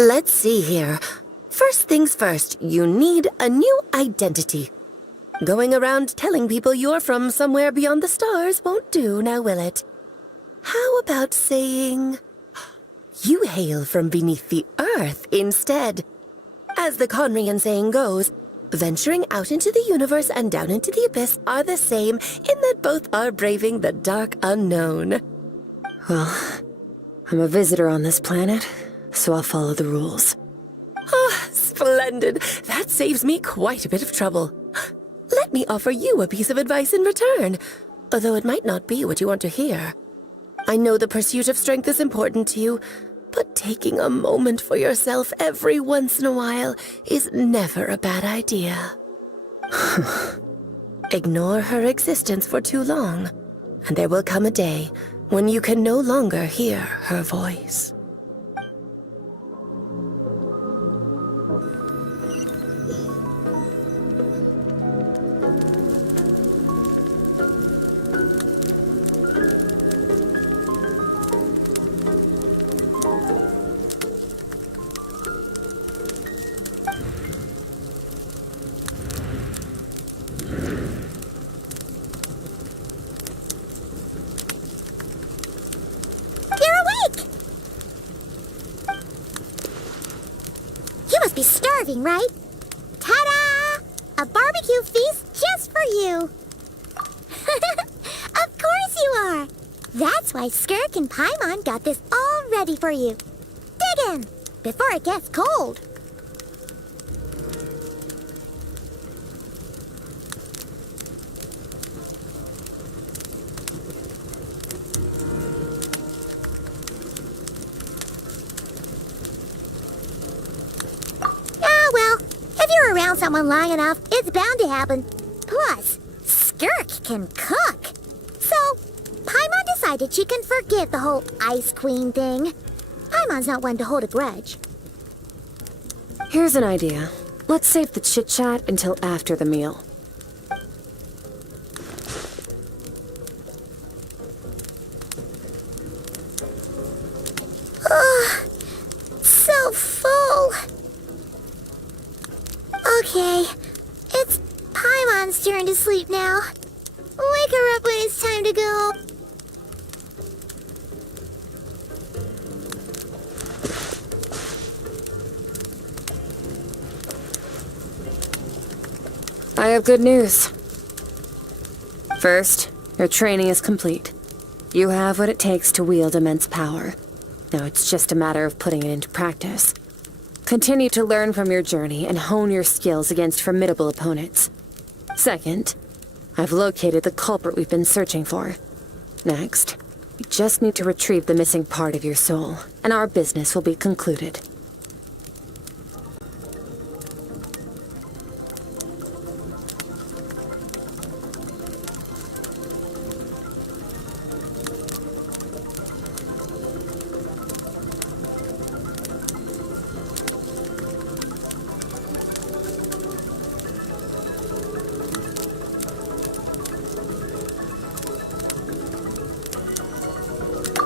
Let's see here. First things first, you need a new identity. Going around telling people you're from somewhere beyond the stars won't do, now will it? How about saying you hail from beneath the earth instead? As the Conrian saying goes, venturing out into the universe and down into the abyss are the same in that both are braving the dark unknown. Well, I'm a visitor on this planet, so I'll follow the rules. Ah, splendid. That saves me quite a bit of trouble. Let me offer you a piece of advice in return, although it might not be what you want to hear. I know the pursuit of strength is important to you, but taking a moment for yourself every once in a while is never a bad idea. Ignore her existence for too long, and there will come a day when you can no longer hear her voice. Starving, right? Ta-da! A barbecue feast just for you. Of course you are. That's why Skirk and Paimon got this all ready for you. Dig in before it gets cold. Around someone long enough, it's bound to happen. Plus, Skirk can cook. So, Paimon decided she can forget the whole Ice Queen thing. Paimon's not one to hold a grudge. Here's an idea. Let's save the chit-chat until after the meal. So full. Okay, it's Paimon's turn to sleep now. Wake her up when it's time to go. I have good news. First, your training is complete. You have what it takes to wield immense power. Now it's just a matter of putting it into practice. Continue to learn from your journey and hone your skills against formidable opponents. Second, I've located the culprit we've been searching for. Next, you just need to retrieve the missing part of your soul, and our business will be concluded.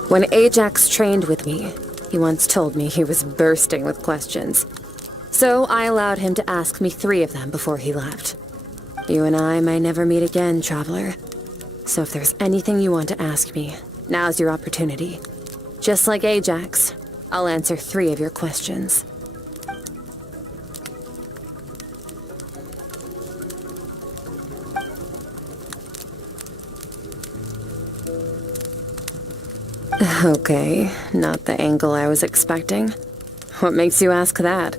When Ajax trained with me, he once told me he was bursting with questions. So I allowed him to ask me 3 of them before he left. You and I may never meet again, Traveler. So if there's anything you want to ask me, now's your opportunity. Just like Ajax, I'll answer 3 of your questions. Okay, not the angle I was expecting. What makes you ask that?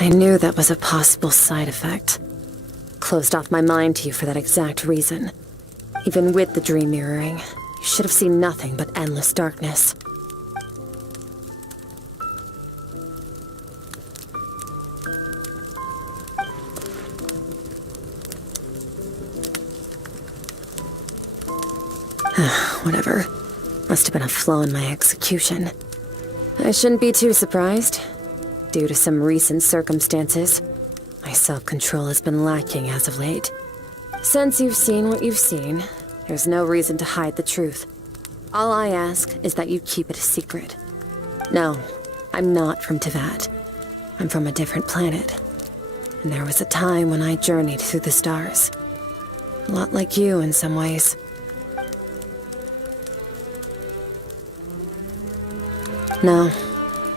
I knew that was a possible side effect. Closed off my mind to you for that exact reason. Even with the dream mirroring, you should have seen nothing but endless darkness. Whatever. Must have been a flaw in my execution. I shouldn't be too surprised. Due to some recent circumstances, my self-control has been lacking as of late. Since you've seen what you've seen, there's no reason to hide the truth. All I ask is that you keep it a secret. No, I'm not from Teyvat. I'm from a different planet. And there was a time when I journeyed through the stars. A lot like you in some ways. No,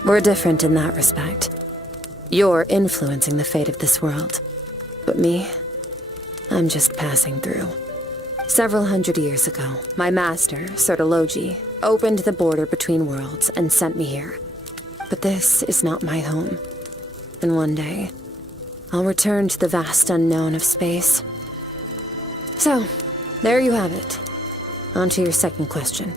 we're different in that respect. You're influencing the fate of this world. But me, I'm just passing through. Several hundred years ago, my master, Sertologi, opened the border between worlds and sent me here. But this is not my home. And one day, I'll return to the vast unknown of space. So, there you have it. On to your second question.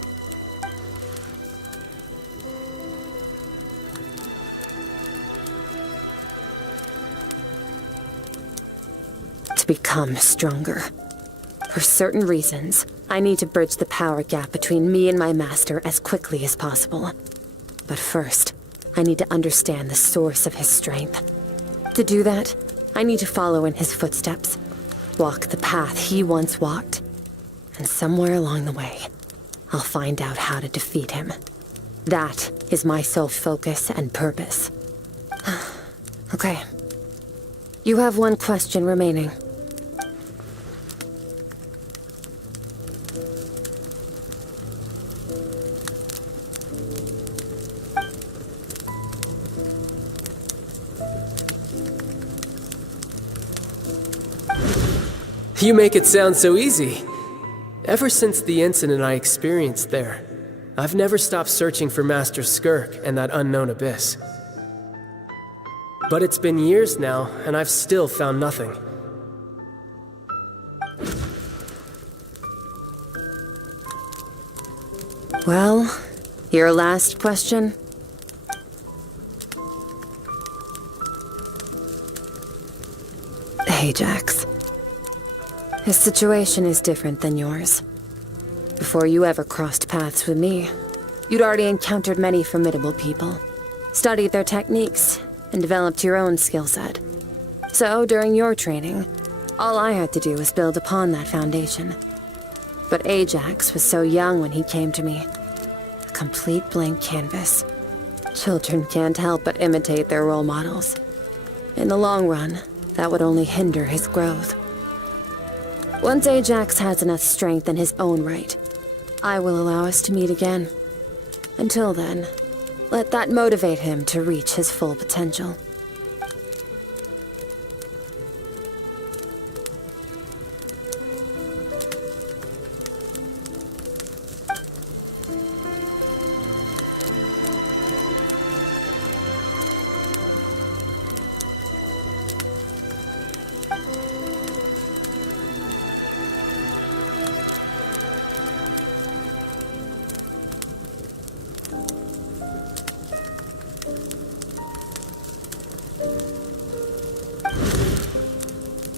To become stronger. For certain reasons, I need to bridge the power gap between me and my master as quickly as possible. But first, I need to understand the source of his strength. To do that, I need to follow in his footsteps, walk the path he once walked, and somewhere along the way, I'll find out how to defeat him. That is my sole focus and purpose. Okay. You have one question remaining. You make it sound so easy. Ever since the incident I experienced there, I've never stopped searching for Master Skirk and that unknown abyss. But it's been years now, and I've still found nothing. Well, your last question? Ajax. His situation is different than yours. Before you ever crossed paths with me, you'd already encountered many formidable people, studied their techniques, and developed your own skill set. So, during your training, all I had to do was build upon that foundation. But Ajax was so young when he came to me. A complete blank canvas. Children can't help but imitate their role models. In the long run, that would only hinder his growth. Once Ajax has enough strength in his own right, I will allow us to meet again. Until then, let that motivate him to reach his full potential.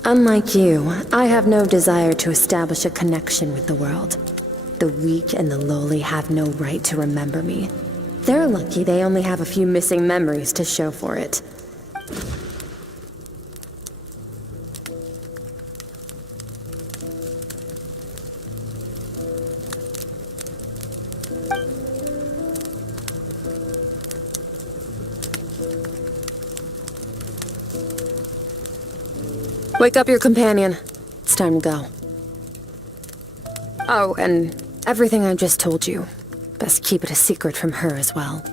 Unlike you, I have no desire to establish a connection with the world. The weak and the lowly have no right to remember me. They're lucky they only have a few missing memories to show for it. Wake up your companion. It's time to go. Oh, and everything I just told you. Best keep it a secret from her as well.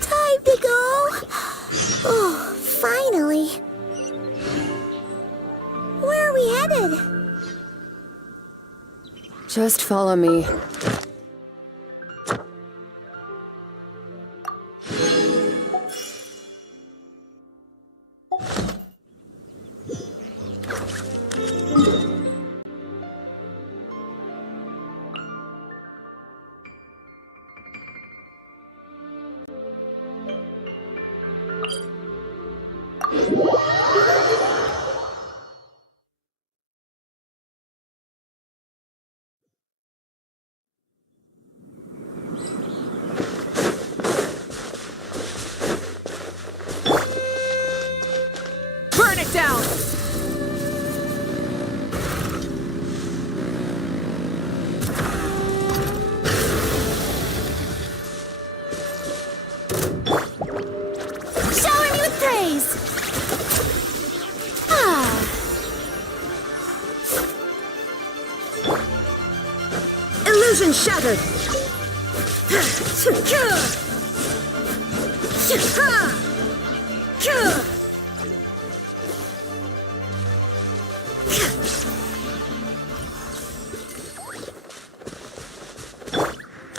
Time to go. Oh, finally. Where are we headed? Just follow me. Illusion shattered!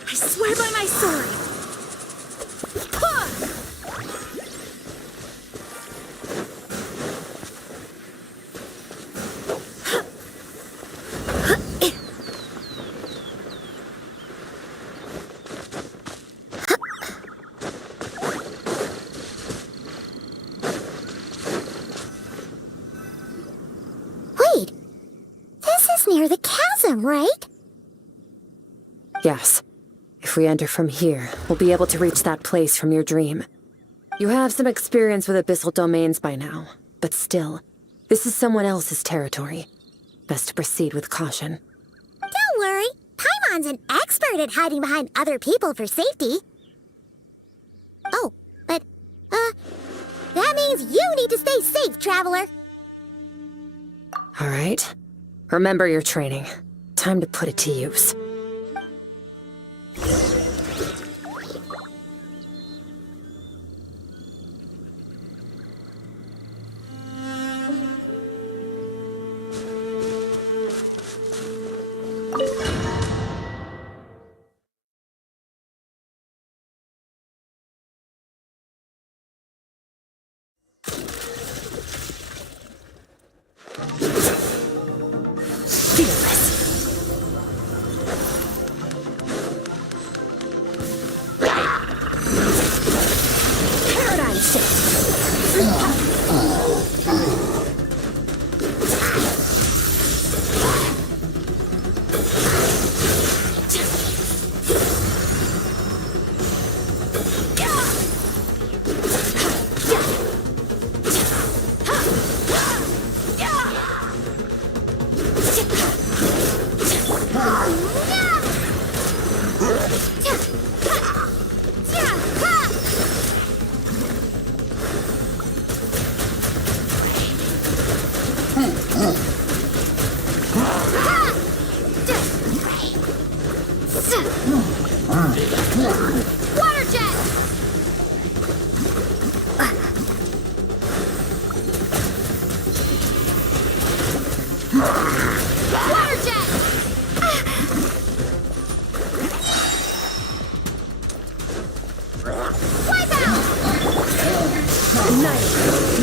I swear by my sword! Wait, this is near the chasm, right? Yes. If we enter from here, we'll be able to reach that place from your dream. You have some experience with abyssal domains by now, but still, this is someone else's territory. Best to proceed with caution. Don't worry, Paimon's an expert at hiding behind other people for safety. Oh, but, that means you need to stay safe, traveler. All right. Remember your training. Time to put it to use.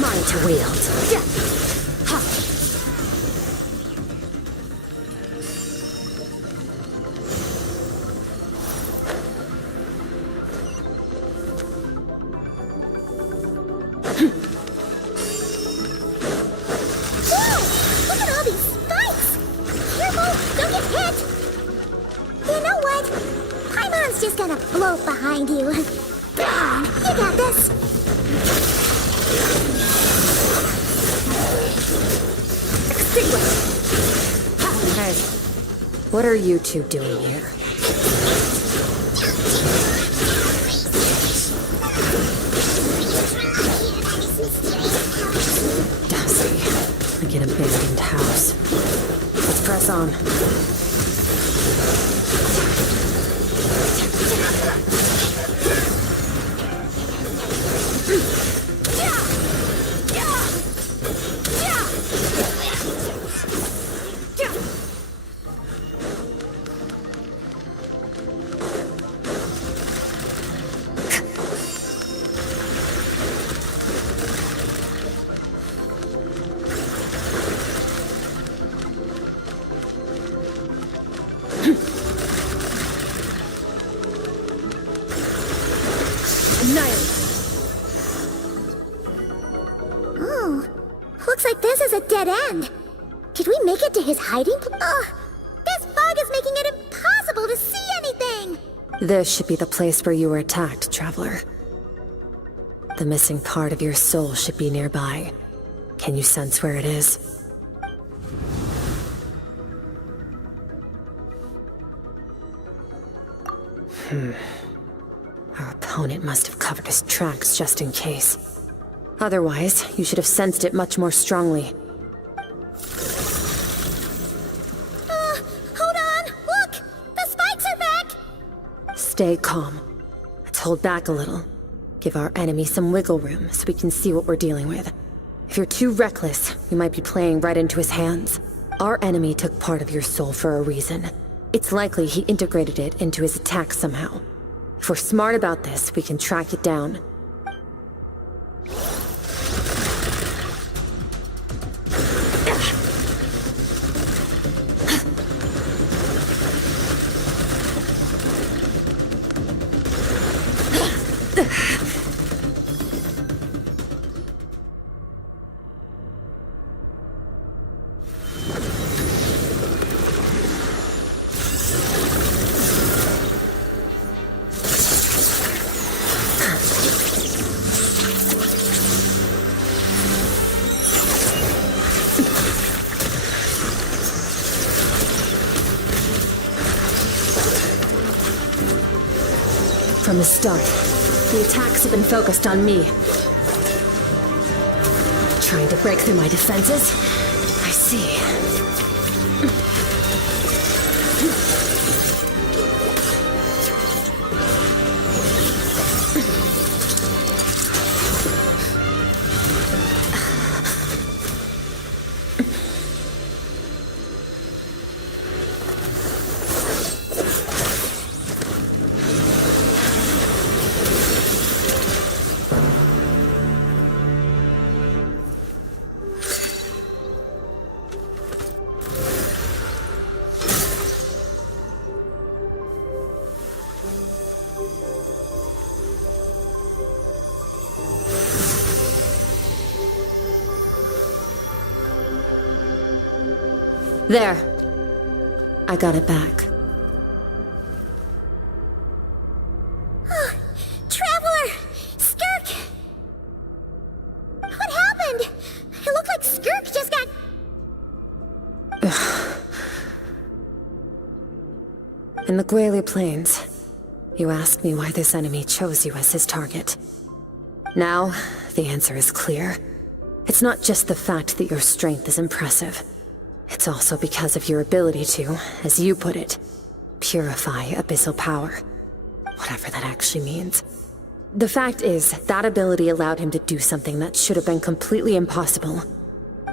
Mine to wield. Look at all these spikes! Careful, don't get hit! You know what? Paimon's just gonna float behind you. You got this. Hey, what are you two doing here? Dusty, like an abandoned house. Let's press on. Oh, looks like this is a dead end. Did we make it to his hiding place? This fog is making it impossible to see anything. This should be the place where you were attacked, traveler. The missing part of your soul should be nearby. Can you sense where it is? Our opponent must have covered his tracks just in case. Otherwise, you should have sensed it much more strongly. Hold on! Look! The spikes are Stay calm. Let's hold back a little. Give our enemy some wiggle room so we can see what we're dealing with. If you're too reckless, we might be playing right into his hands. Our enemy took part of your soul for a reason. It's likely he integrated it into his attack somehow. If we're smart about this, we can track it down. From the start, the attacks have been focused on me. Trying to break through my defenses? I see. There. I got it back. Traveler! Skirk! What happened? It looked like Skirk just got... In the Guili Plains, you asked me why this enemy chose you as his target. Now, the answer is clear. It's not just the fact that your strength is impressive. It's also because of your ability to, as you put it, purify abyssal power. Whatever that actually means. The fact is, that ability allowed him to do something that should have been completely impossible.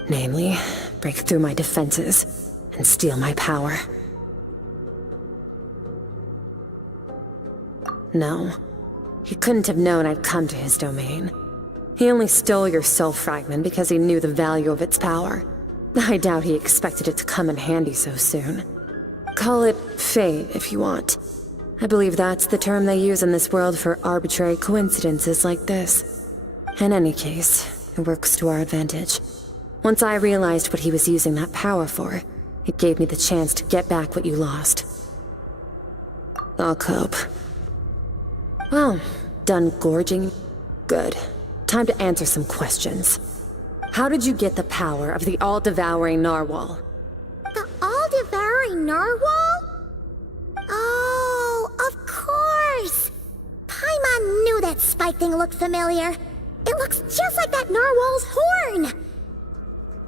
Namely, break through my defenses and steal my power. No, he couldn't have known I'd come to his domain. He only stole your soul fragment because he knew the value of its power. I doubt he expected it to come in handy so soon. Call it fate, if you want. I believe that's the term they use in this world for arbitrary coincidences like this. In any case, it works to our advantage. Once I realized what he was using that power for, it gave me the chance to get back what you lost. I'll cope. Well, done gorging? Good. Time to answer some questions. How did you get the power of the all-devouring narwhal? The all-devouring narwhal? Oh, of course! Paimon knew that spike thing looked familiar. It looks just like that narwhal's horn!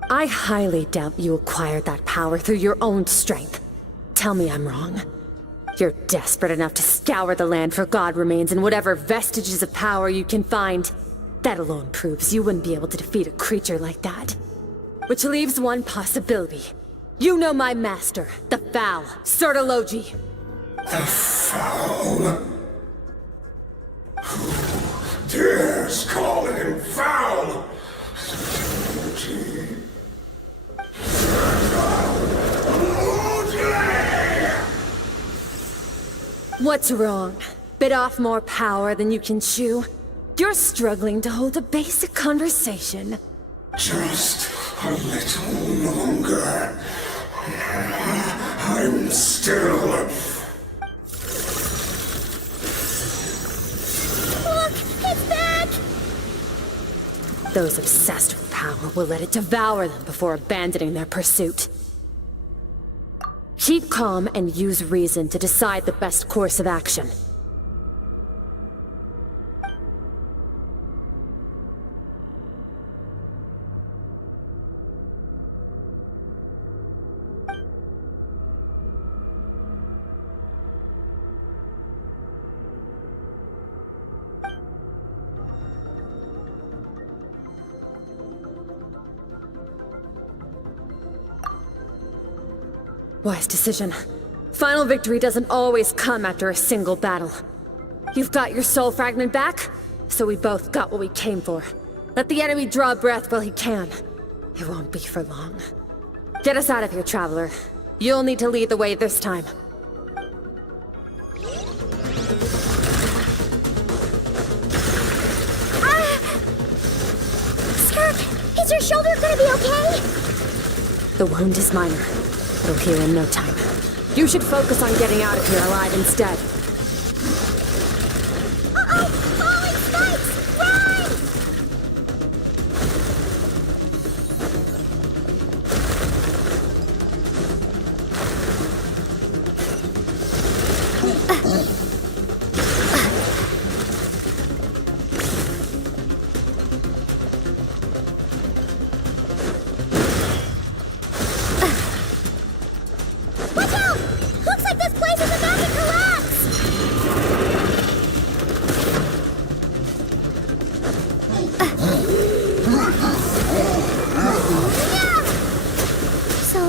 I highly doubt you acquired that power through your own strength. Tell me I'm wrong. You're desperate enough to scour the land for god remains and whatever vestiges of power you can find. That alone proves you wouldn't be able to defeat a creature like that. Which leaves one possibility. You know my master, the Foul, Sertologi. The Foul? Who dares call him Foul? What's wrong? Bit off more power than you can chew? You're struggling to hold a basic conversation. Just a little longer. I'm still... Look! It's back! Those obsessed with power will let it devour them before abandoning their pursuit. Keep calm and use reason to decide the best course of action. Wise decision. Final victory doesn't always come after a single battle. You've got your soul fragment back, so we both got what we came for. Let the enemy draw breath while he can. It won't be for long. Get us out of here, Traveler. You'll need to lead the way this time. Skirk, is your shoulder gonna be okay? The wound is minor. It'll heal in no time. You should focus on getting out of here alive instead. Uh-oh! Falling spikes! Run! Watch out! Looks like this place is about to collapse! So,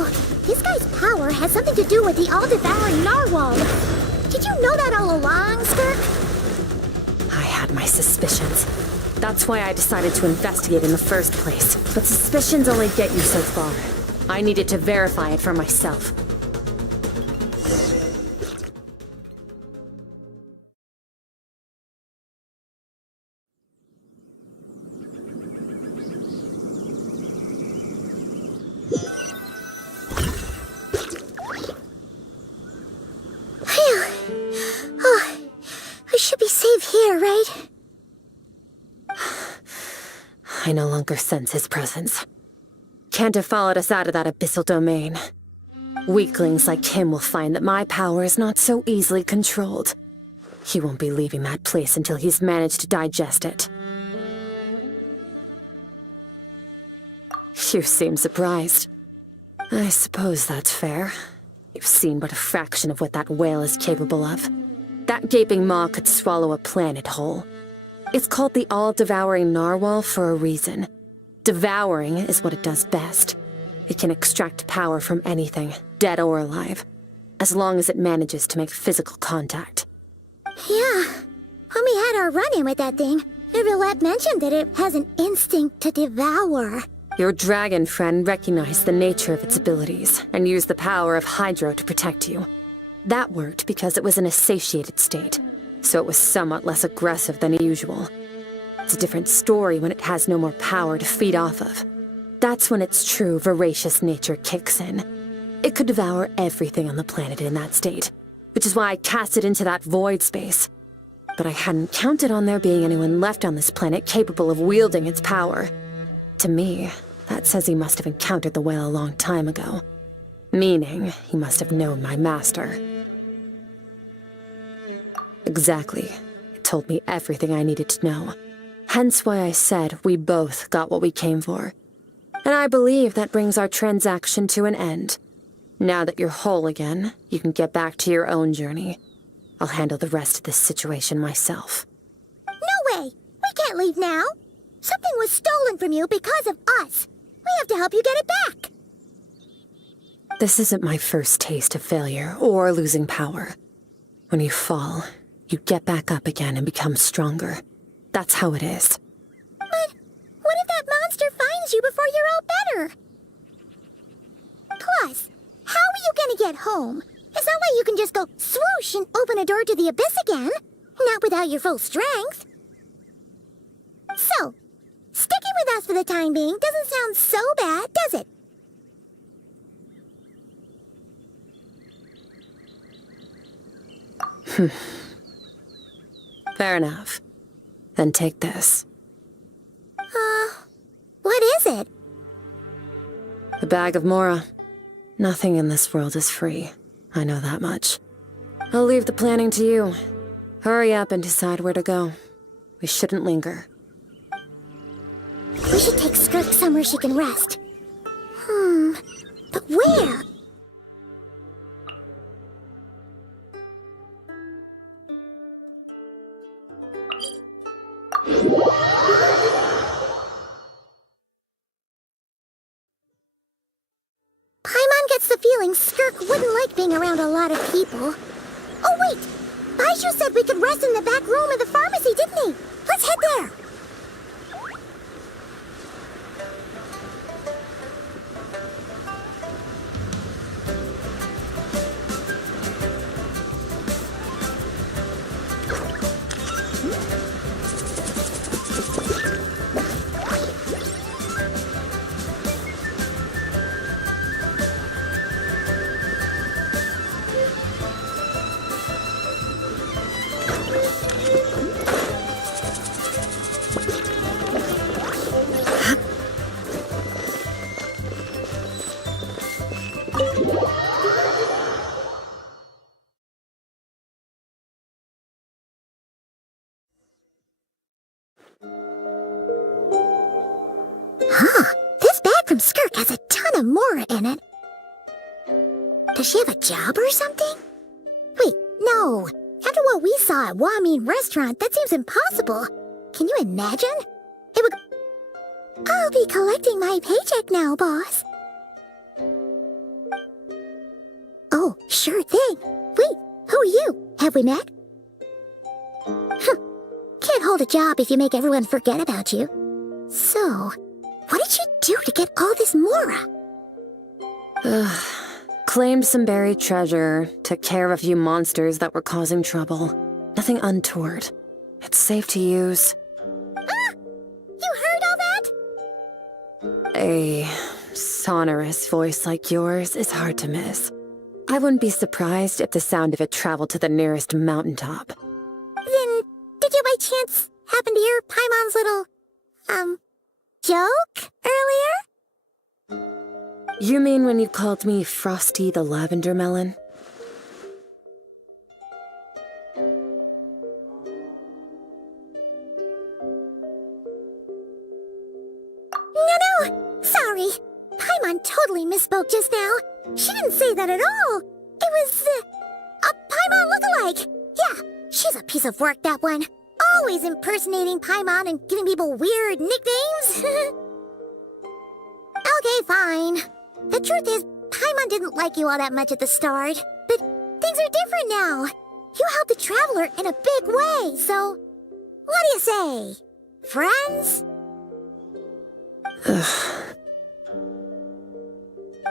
this guy's power has something to do with the all-devouring narwhal. Did you know that all along, Skirk? I had my suspicions. That's why I decided to investigate in the first place. But suspicions only get you so far. I needed to verify it for myself. Oh, I should be safe here, right? I no longer sense his presence. Can't have followed us out of that abyssal domain. Weaklings like him will find that my power is not so easily controlled. He won't be leaving that place until he's managed to digest it. You seem surprised. I suppose that's fair. You've seen but a fraction of what that whale is capable of. That gaping maw could swallow a planet whole. It's called the all-devouring narwhal for a reason. Devouring is what it does best. It can extract power from anything, dead or alive, as long as it manages to make physical contact. Yeah. When we had our run-in with that thing, Rivulet mentioned that it has an instinct to devour. Your dragon friend recognized the nature of its abilities and used the power of Hydro to protect you. That worked because it was in a satiated state, so it was somewhat less aggressive than usual. It's a different story when it has no more power to feed off of. That's when its true voracious nature kicks in. It could devour everything on the planet in that state, which is why I cast it into that void space. But I hadn't counted on there being anyone left on this planet capable of wielding its power. To me, that says he must have encountered the whale a long time ago. Meaning, he must have known my master. Exactly. It told me everything I needed to know. Hence why I said we both got what we came for. And I believe that brings our transaction to an end. Now that you're whole again, you can get back to your own journey. I'll handle the rest of this situation myself. No way! We can't leave now! Something was stolen from you because of us! We have to help you get it back! This isn't my first taste of failure or losing power. When you fall, you get back up again and become stronger. That's how it is. But what if that monster finds you before you're all better? Plus, how are you gonna get home? It's not like you can just go swoosh and open a door to the abyss again. Not without your full strength. So, sticking with us for the time being doesn't sound so bad, does it? Fair enough. Then take this. What is it? The bag of Mora. Nothing in this world is free. I know that much. I'll leave the planning to you. Hurry up and decide where to go. We shouldn't linger. We should take Skirk somewhere she can rest. But where? Paimon gets the feeling Skirk wouldn't around a lot of people. Oh, wait! Baishu said we could rest in the back room of the pharmacy, didn't he? Let's head there! This bag from Skirk has a ton of Mora in it. Does she have a job or something? Wait, no. After what we saw at Wamin Restaurant, that seems impossible. Can you imagine? It would... I'll be collecting my paycheck now, boss. Oh, sure thing. Wait, who are you? Have we met? Can't hold a job if you make everyone forget about you. So, what did you do to get all this Mora? Claimed some buried treasure, took care of a few monsters that were causing trouble. Nothing untoward. It's safe to use. Ah! You heard all that? A sonorous voice like yours is hard to miss. I wouldn't be surprised if the sound of it traveled to the nearest mountaintop. Then, did you by chance happen to hear Paimon's little, joke earlier? You mean when you called me Frosty the Lavender Melon? No, sorry. Paimon totally misspoke just now. She didn't say that at all. It was, a Paimon lookalike. Yeah, she's a piece of work, that one. Always impersonating Paimon and giving people weird nicknames. Okay, fine. The truth is, Paimon didn't like you all that much at the start. But things are different now. You helped the Traveler in a big way, so... What do you say? Friends?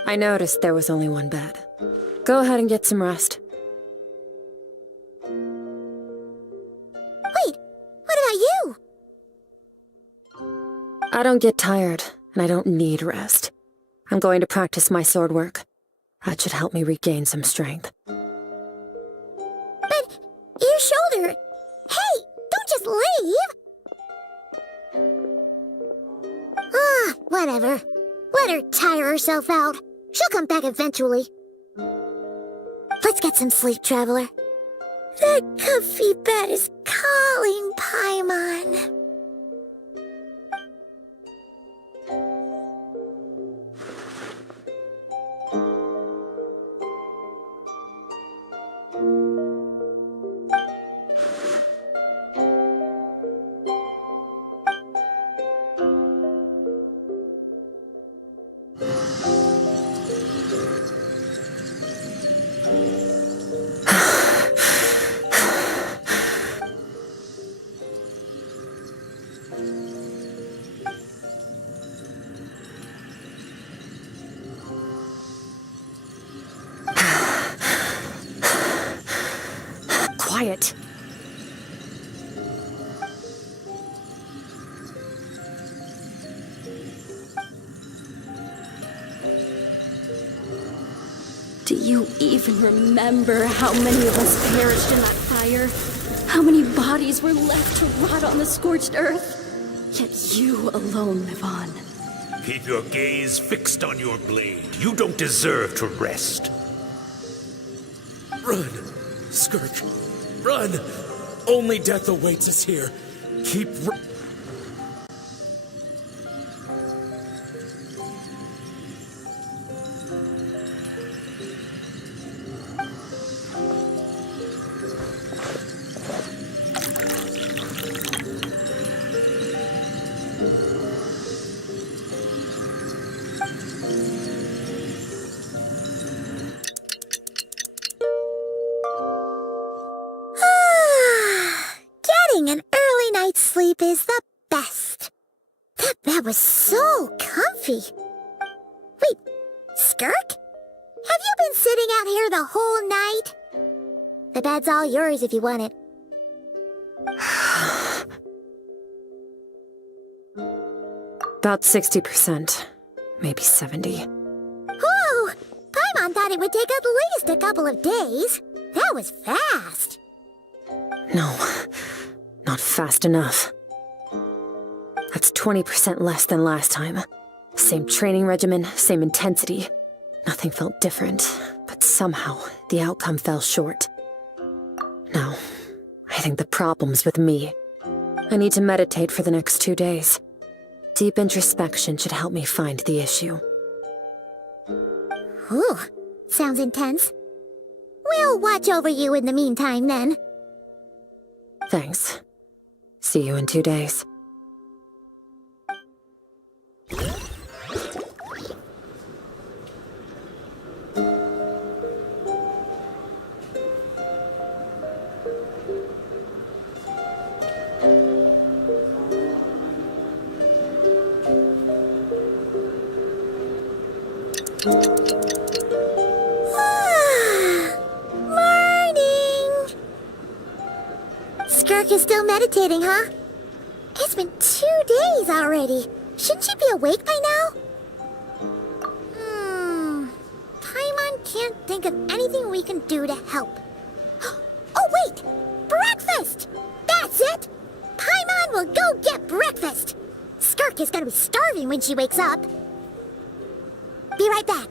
I noticed there was only one bed. Go ahead and get some rest. Wait, what about you? I don't get tired, and I don't need rest. I'm going to practice my sword work. That should help me regain some strength. But your shoulder... Hey, don't just leave! Whatever. Let her tire herself out. She'll come back eventually. Let's get some sleep, Traveler. That comfy bed is calling, Paimon. Quiet. Do you even remember how many of us perished in that fire? How many bodies were left to rot on the scorched earth? Yet you alone live on. Keep your gaze fixed on your blade. You don't deserve to rest. Run, Skirk. Run! Only death awaits us here. Keep Getting an early night's sleep is the best. That bed was so comfy. Wait, Skirk? Have you been sitting out here the whole night? The bed's all yours if you want it. About 60%. Maybe 70. Whew! Paimon thought it would take at least a couple of days. That was fast. No, not fast enough. That's 20% less than last time. Same training regimen, same intensity. Nothing felt different, but somehow the outcome fell short. No, I think the problem's with me. I need to meditate for the next 2 days. Deep introspection should help me find the issue. Ooh, sounds intense. We'll watch over you in the meantime, then. Thanks. See you in 2 days. Morning! Skirk is still meditating, huh? It's been 2 days already. Shouldn't she be awake by now? Paimon can't think of anything we can do to help. Oh, wait! Breakfast! That's it! Paimon will go get breakfast! Skirk is gonna be starving when she wakes up. Be right back.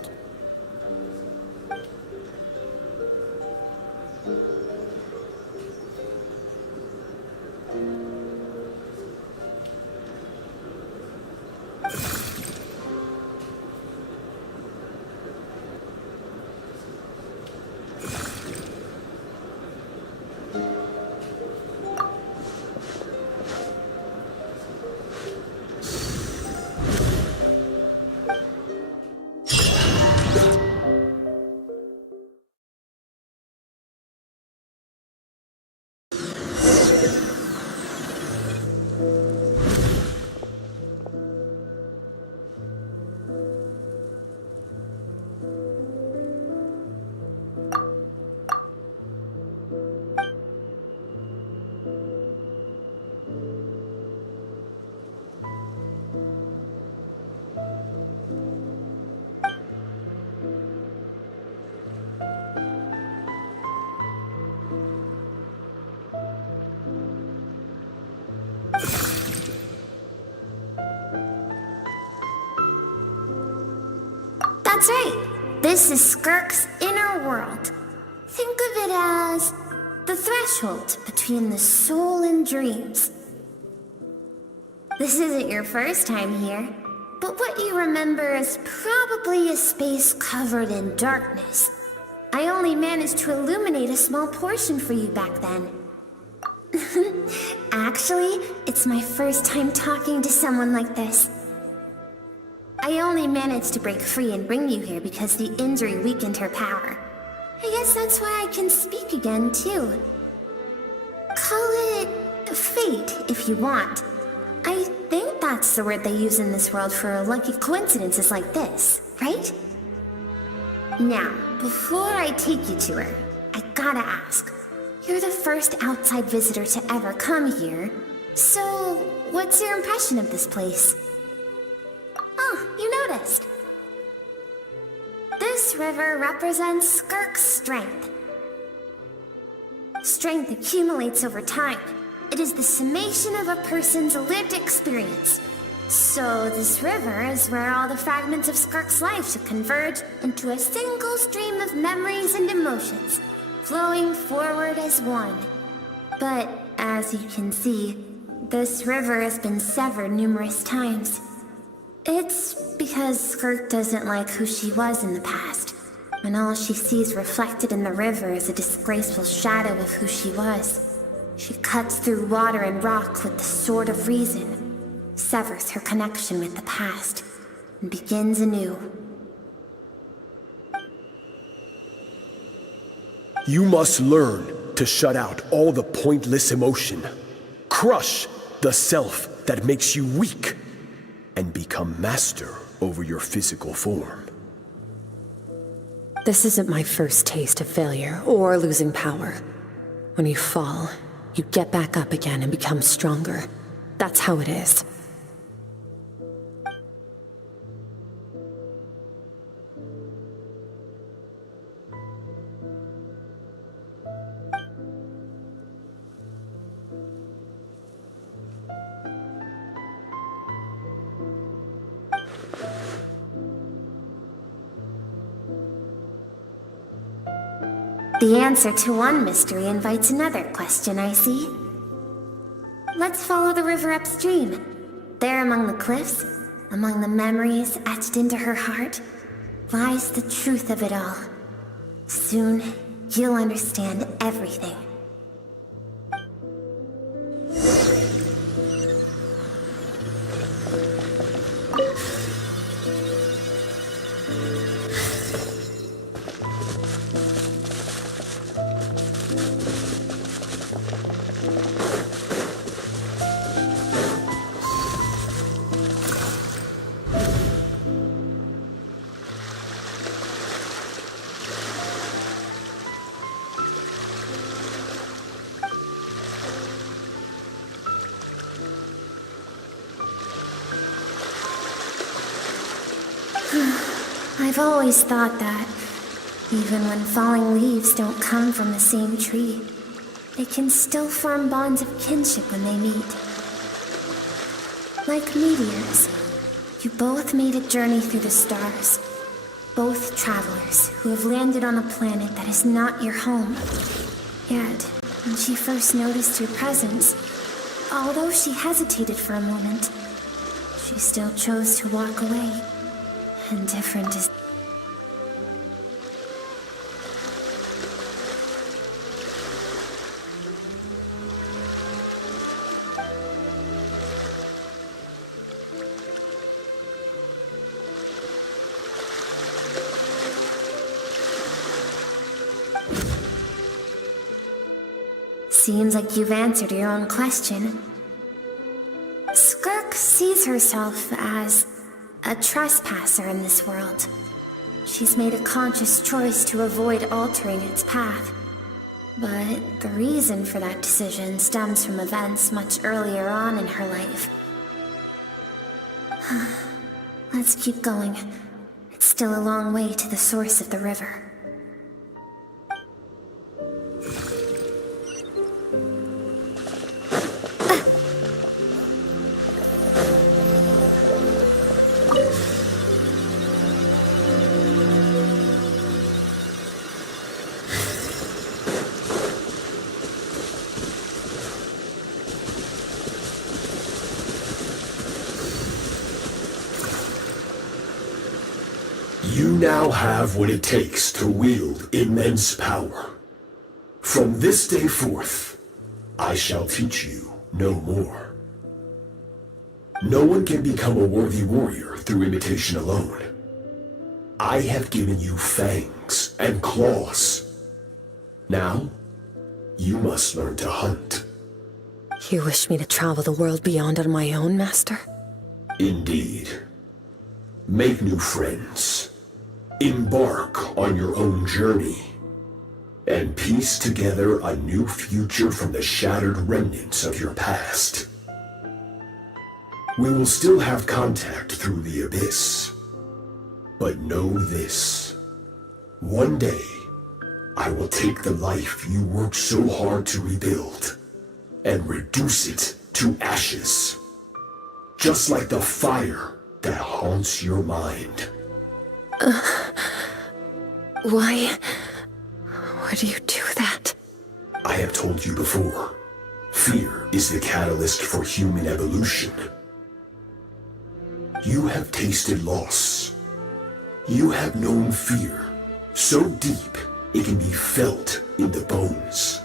That's right. This is Skirk's inner world. Think of it as the threshold between the soul and dreams. This isn't your first time here, but what you remember is probably a space covered in darkness. I only managed to illuminate a small portion for you back then. Actually, it's my first time talking to someone like this. I only managed to break free and bring you here because the injury weakened her power. I guess that's why I can speak again, too. Call it fate, if you want. I think that's the word they use in this world for lucky coincidences like this, right? Now, before I take you to her, I gotta ask. You're the first outside visitor to ever come here, so what's your impression of this place? Oh, you noticed. This river represents Skirk's strength. Strength accumulates over time. It is the summation of a person's lived experience. So this river is where all the fragments of Skirk's life should converge into a single stream of memories and emotions, flowing forward as one. But as you can see, this river has been severed numerous times. It's because Skirk doesn't like who she was in the past, and all she sees reflected in the river is a disgraceful shadow of who she was. She cuts through water and rock with the sword of reason, severs her connection with the past, and begins anew. You must learn to shut out all the pointless emotion. Crush the self that makes you weak and become master over your physical form. This isn't my first taste of failure or losing power. When you fall, you get back up again and become stronger. That's how it is. The answer to one mystery invites another question, I see. Let's follow the river upstream. There among the cliffs, among the memories etched into her heart, lies the truth of it all. Soon, you'll understand everything. I've always thought that, even when falling leaves don't come from the same tree, they can still form bonds of kinship when they meet. Like meteors, you both made a journey through the stars. Both travelers who have landed on a planet that is not your home. Yet, when she first noticed your presence, although she hesitated for a moment, she still chose to walk away. And different is... Seems like you've answered your own question. Skirk sees herself as a trespasser in this world. She's made a conscious choice to avoid altering its path. But the reason for that decision stems from events much earlier on in her life. Let's keep going. It's still a long way to the source of the river. You now have what it takes to wield immense power. From this day forth, I shall teach you no more. No one can become a worthy warrior through imitation alone. I have given you fangs and claws. Now, you must learn to hunt. You wish me to travel the world beyond on my own, Master? Indeed. Make new friends. Embark on your own journey. And piece together a new future from the shattered remnants of your past. We will still have contact through the abyss. But know this. One day, I will take the life you worked so hard to rebuild and reduce it to ashes. Just like the fire that haunts your mind. Why do you do that? I have told you before, fear is the catalyst for human evolution. You have tasted loss. You have known fear so deep it can be felt in the bones.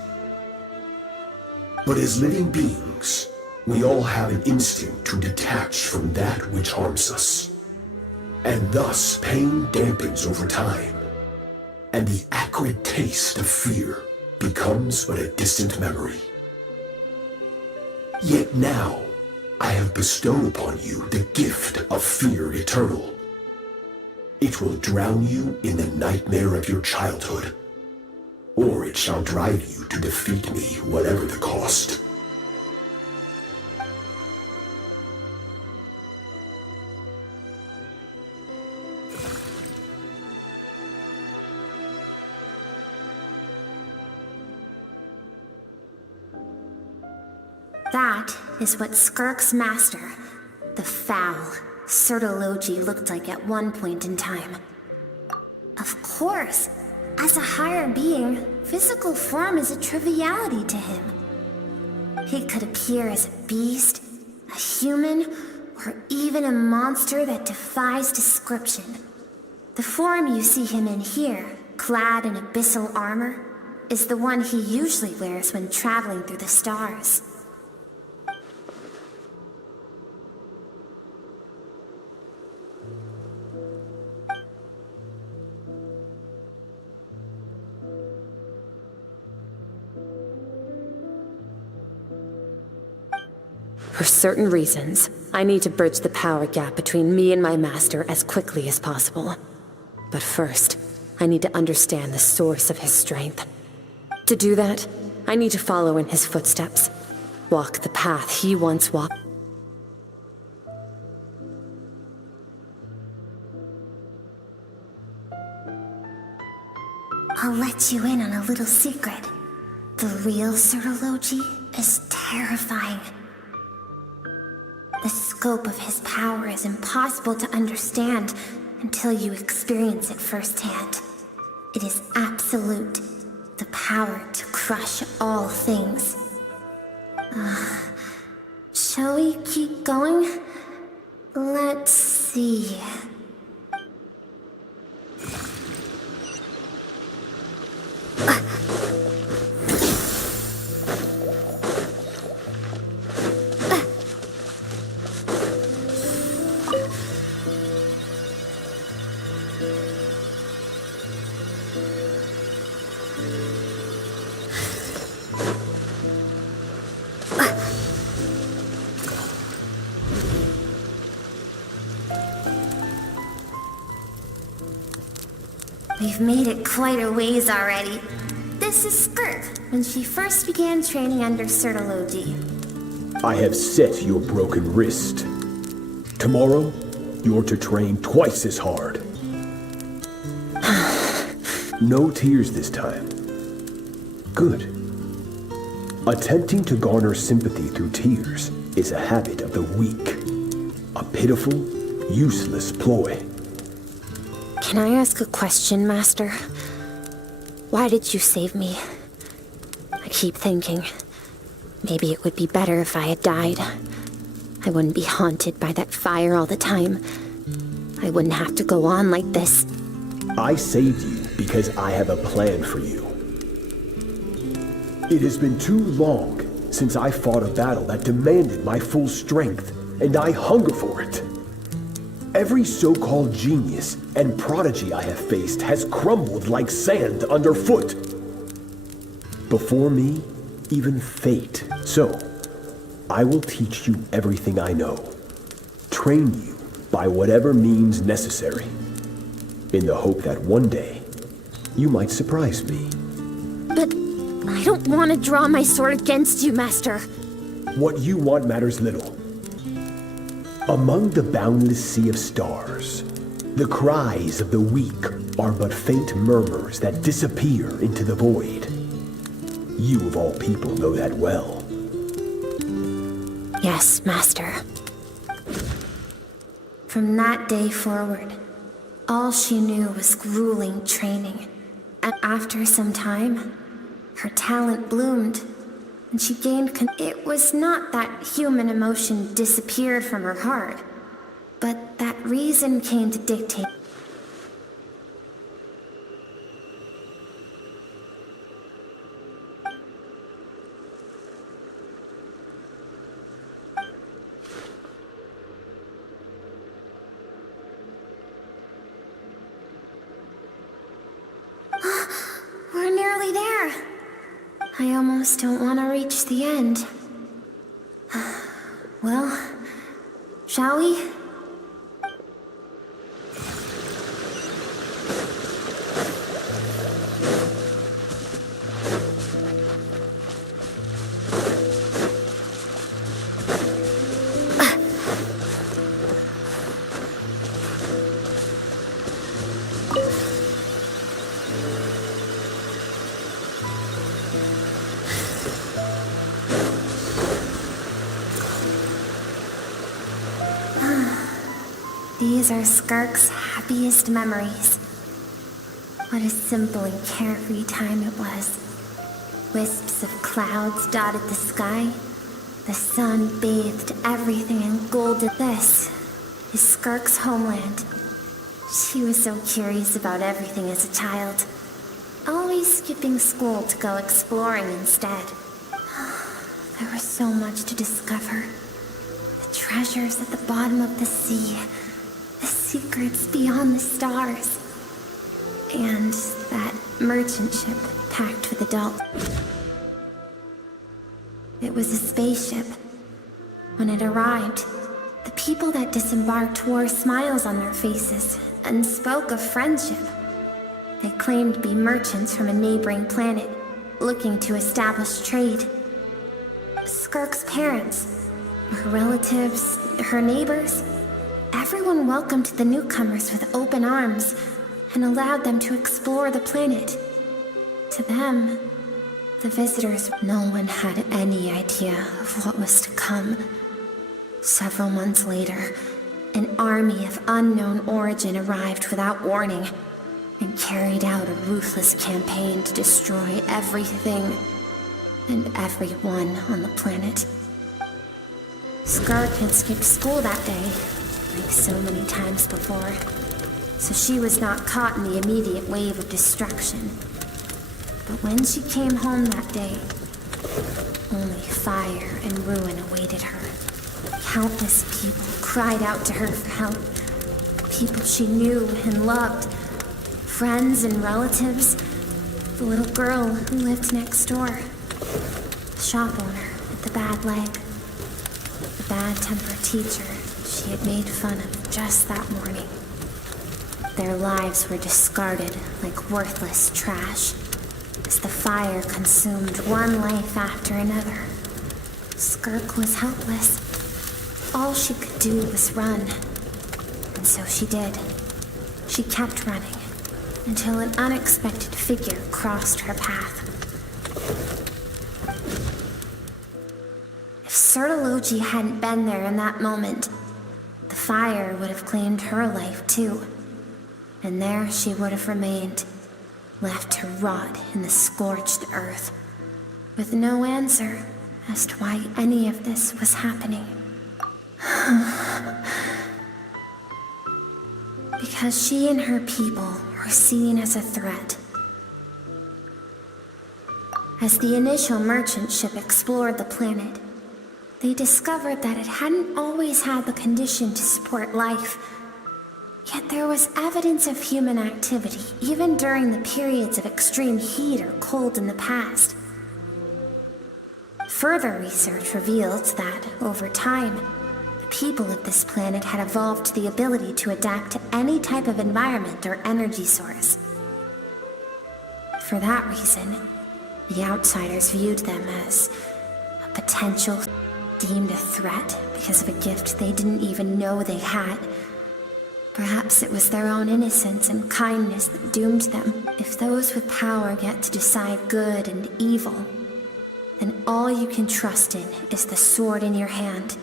But as living beings, we all have an instinct to detach from that which harms us. And thus pain dampens over time, and the acrid taste of fear becomes but a distant memory. Yet now, I have bestowed upon you the gift of fear eternal. It will drown you in the nightmare of your childhood, or it shall drive you to defeat me, whatever the cost. That is what Skirk's master, the foul Sertologi, looked like at one point in time. Of course, as a higher being, physical form is a triviality to him. He could appear as a beast, a human, or even a monster that defies description. The form you see him in here, clad in abyssal armor, is the one he usually wears when traveling through the stars. For certain reasons, I need to bridge the power gap between me and my master as quickly as possible. But first, I need to understand the source of his strength. To do that, I need to follow in his footsteps, walk the path he once walked. I'll let you in on a little secret. The real Sertologi is terrifying. The scope of his power is impossible to understand until you experience it firsthand. It is absolute, the power to crush all things. Shall we keep going? Let's see. We've made it quite a ways already. This is Skirk, when she first began training under Sertologi. I have set your broken wrist. Tomorrow, you're to train twice as hard. No tears this time. Good. Attempting to garner sympathy through tears is a habit of the weak. A pitiful, useless ploy. Can I ask a question, Master? Why did you save me? I keep thinking, maybe it would be better if I had died. I wouldn't be haunted by that fire all the time. I wouldn't have to go on like this. I saved you because I have a plan for you. It has been too long since I fought a battle that demanded my full strength, and I hunger for it. Every so-called genius and prodigy I have faced has crumbled like sand underfoot. Before me, even fate. So, I will teach you everything I know. Train you by whatever means necessary, in the hope that one day, you might surprise me. But I don't want to draw my sword against you, Master. What you want matters little. Among the boundless sea of stars, the cries of the weak are but faint murmurs that disappear into the void. You of all people know that well. Yes, Master. From that day forward, all she knew was grueling training. And after some time, her talent bloomed, and she gained It was not that human emotion disappeared from her heart, but that reason came to dictate. We're nearly there. I almost don't want to reach the end. Well, shall we? These are Skirk's happiest memories. What a simple and carefree time it was. Wisps of clouds dotted the sky. The sun bathed everything in gold. This is Skirk's homeland. She was so curious about everything as a child, always skipping school to go exploring instead. There was so much to discover. The treasures at the bottom of the sea, the secrets beyond the stars, and that merchant ship packed with adults. It was a spaceship. When it arrived, the people that disembarked wore smiles on their faces and spoke of friendship. They claimed to be merchants from a neighboring planet, looking to establish trade. Skirk's parents, her relatives, her neighbors, everyone welcomed the newcomers with open arms and allowed them to explore the planet. To them, the visitors, no one had any idea of what was to come. Several months later, an army of unknown origin arrived without warning and carried out a ruthless campaign to destroy everything and everyone on the planet. Skirk had skipped school that day, like so many times before, so she was not caught in the immediate wave of destruction. But when she came home that day, only fire and ruin awaited her. Countless people cried out to her for help. People she knew and loved. Friends and relatives. The little girl who lived next door. The shop owner with the bad leg. The bad-tempered teacher she had made fun of just that morning. Their lives were discarded like worthless trash as the fire consumed one life after another. Skirk was helpless. All she could do was run. And so she did. She kept running until an unexpected figure crossed her path. If Sertology hadn't been there in that moment, the fire would have claimed her life too. And there she would have remained, left to rot in the scorched earth, with no answer as to why any of this was happening. Because she and her people were seen as a threat. As the initial merchant ship explored the planet, they discovered that it hadn't always had the condition to support life. Yet there was evidence of human activity, even during the periods of extreme heat or cold in the past. Further research revealed that, over time, the people of this planet had evolved the ability to adapt to any type of environment or energy source. For that reason, the outsiders viewed them as a potential, deemed a threat because of a gift they didn't even know they had. Perhaps it was their own innocence and kindness that doomed them. If those with power get to decide good and evil, then all you can trust in is the sword in your hand.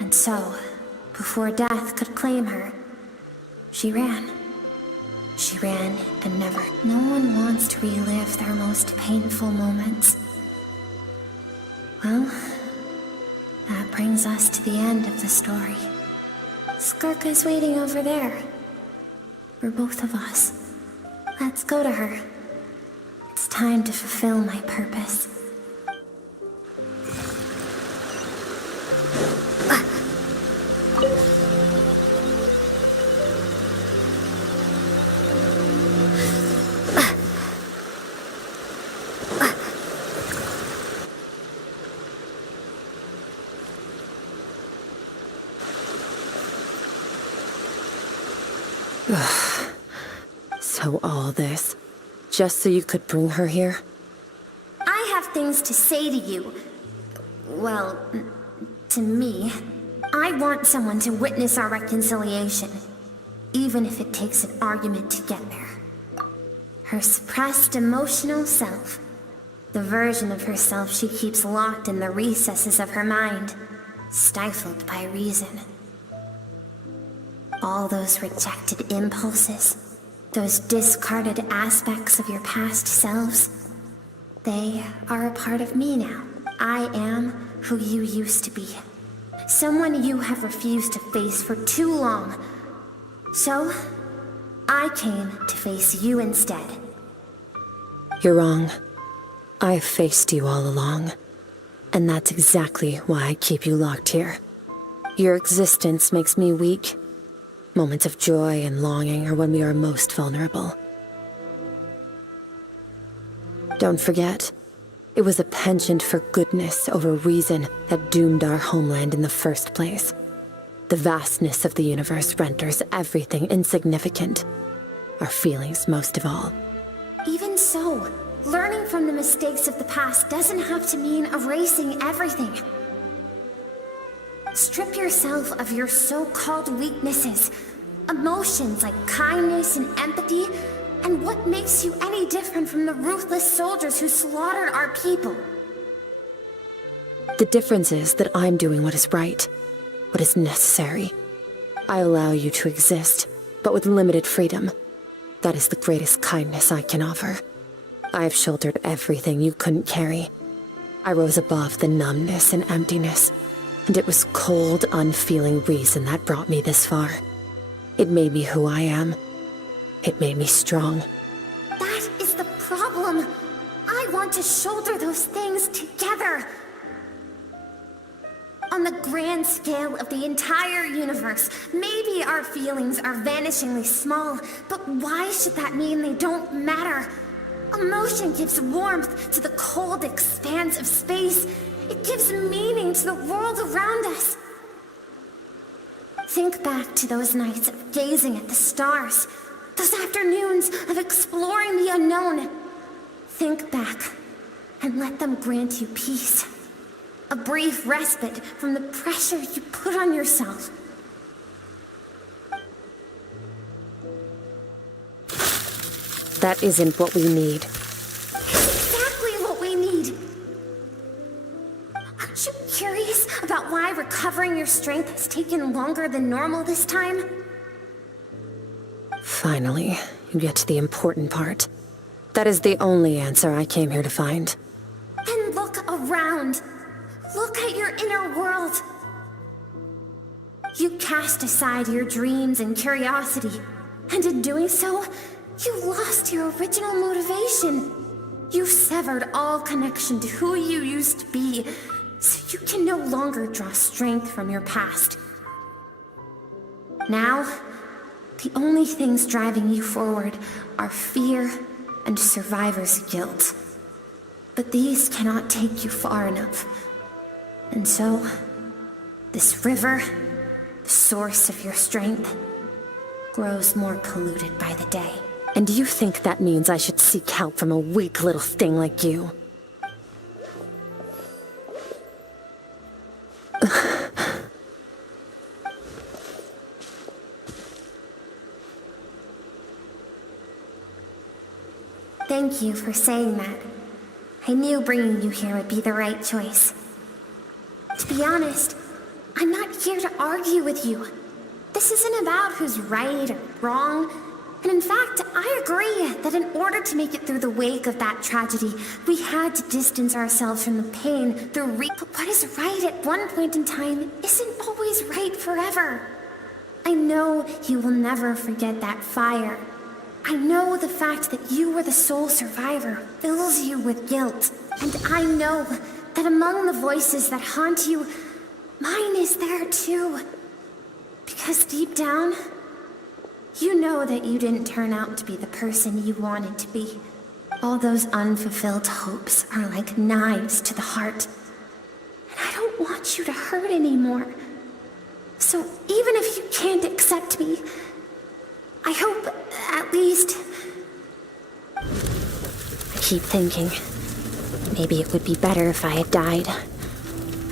And so, before death could claim her, she ran. She ran and never. No one wants to relive their most painful moments. Well, that brings us to the end of the story. Skirk is waiting over there. For both of us. Let's go to her. It's time to fulfill my purpose. So all this, just so you could bring her here? I have things to say to you. Well, to me. I want someone to witness our reconciliation, even if it takes an argument to get there. Her suppressed emotional self. The version of herself she keeps locked in the recesses of her mind, stifled by reason. All those rejected impulses, those discarded aspects of your past selves, they are a part of me now. I am who you used to be. Someone you have refused to face for too long. So, I came to face you instead. You're wrong. I've faced you all along. And that's exactly why I keep you locked here. Your existence makes me weak. Moments of joy and longing are when we are most vulnerable. Don't forget, it was a penchant for goodness over reason that doomed our homeland in the first place. The vastness of the universe renders everything insignificant. Our feelings most of all. Even so, learning from the mistakes of the past doesn't have to mean erasing everything. Strip yourself of your so-called weaknesses, emotions like kindness and empathy, and what makes you any different from the ruthless soldiers who slaughtered our people? The difference is that I'm doing what is right, what is necessary. I allow you to exist, but with limited freedom. That is the greatest kindness I can offer. I have shouldered everything you couldn't carry. I rose above the numbness and emptiness, and it was cold, unfeeling reason that brought me this far. It made me who I am. It made me strong. That is the problem. I want to shoulder those things together. On the grand scale of the entire universe, maybe our feelings are vanishingly small, but why should that mean they don't matter? Emotion gives warmth to the cold expanse of space. It gives meaning to the world around us. Think back to those nights of gazing at the stars, those afternoons of exploring the unknown. Think back and let them grant you peace. A brief respite from the pressure you put on yourself. That isn't what we need. Exactly what we need. Aren't you curious about why recovering your strength has taken longer than normal this time? Finally, you get to the important part. That is the only answer I came here to find. And look around. Look at your inner world. You cast aside your dreams and curiosity, and in doing so, you lost your original motivation. You severed all connection to who you used to be, so you can no longer draw strength from your past. Now, the only things driving you forward are fear and survivor's guilt. But these cannot take you far enough. And so, this river, the source of your strength, grows more polluted by the day. And do you think that means I should seek help from a weak little thing like you? Thank you for saying that. I knew bringing you here would be the right choice. To be honest, I'm not here to argue with you. This isn't about who's right or wrong. And in fact, I agree that in order to make it through the wake of that tragedy, we had to distance ourselves from the pain through But what is right at one point in time isn't always right forever. I know you will never forget that fire. I know the fact that you were the sole survivor fills you with guilt. And I know that among the voices that haunt you, mine is there too. Because deep down, you know that you didn't turn out to be the person you wanted to be. All those unfulfilled hopes are like knives to the heart. And I don't want you to hurt anymore. So even if you can't accept me, I hope, at least... I keep thinking, maybe it would be better if I had died.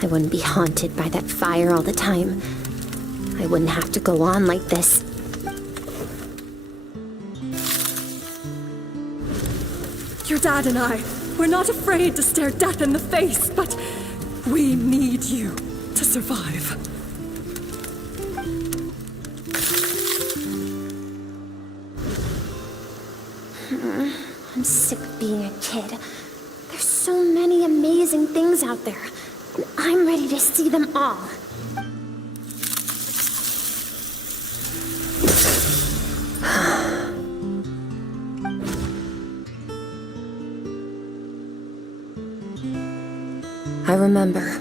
I wouldn't be haunted by that fire all the time. I wouldn't have to go on like this. Your dad and I, we're not afraid to stare death in the face, but we need you to survive. I'm sick of being a kid. There's so many amazing things out there, and I'm ready to see them all. I remember.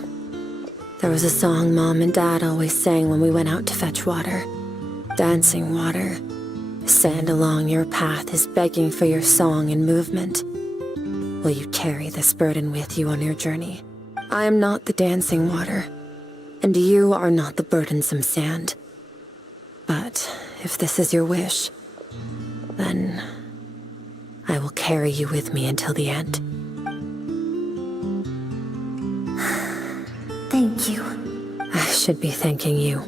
There was a song Mom and Dad always sang when we went out to fetch water. Dancing water. Sand along your path is begging for your song and movement. Will you carry this burden with you on your journey? I am not the dancing water, and you are not the burdensome sand. But if this is your wish, then I will carry you with me until the end. Thank you. I should be thanking you.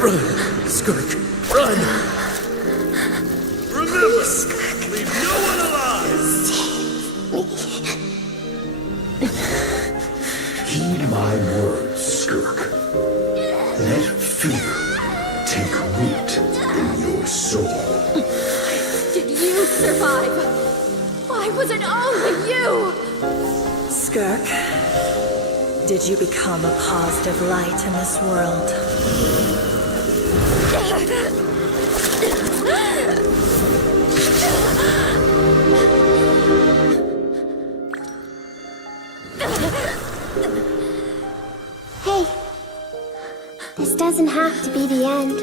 Run, Skirk, run! Remember, leave no one alive! Heed my words, Skirk. Let fear take root in your soul. Did you survive? Why was it only you? Skirk, did you become a positive light in this world? Hey, this doesn't have to be the end.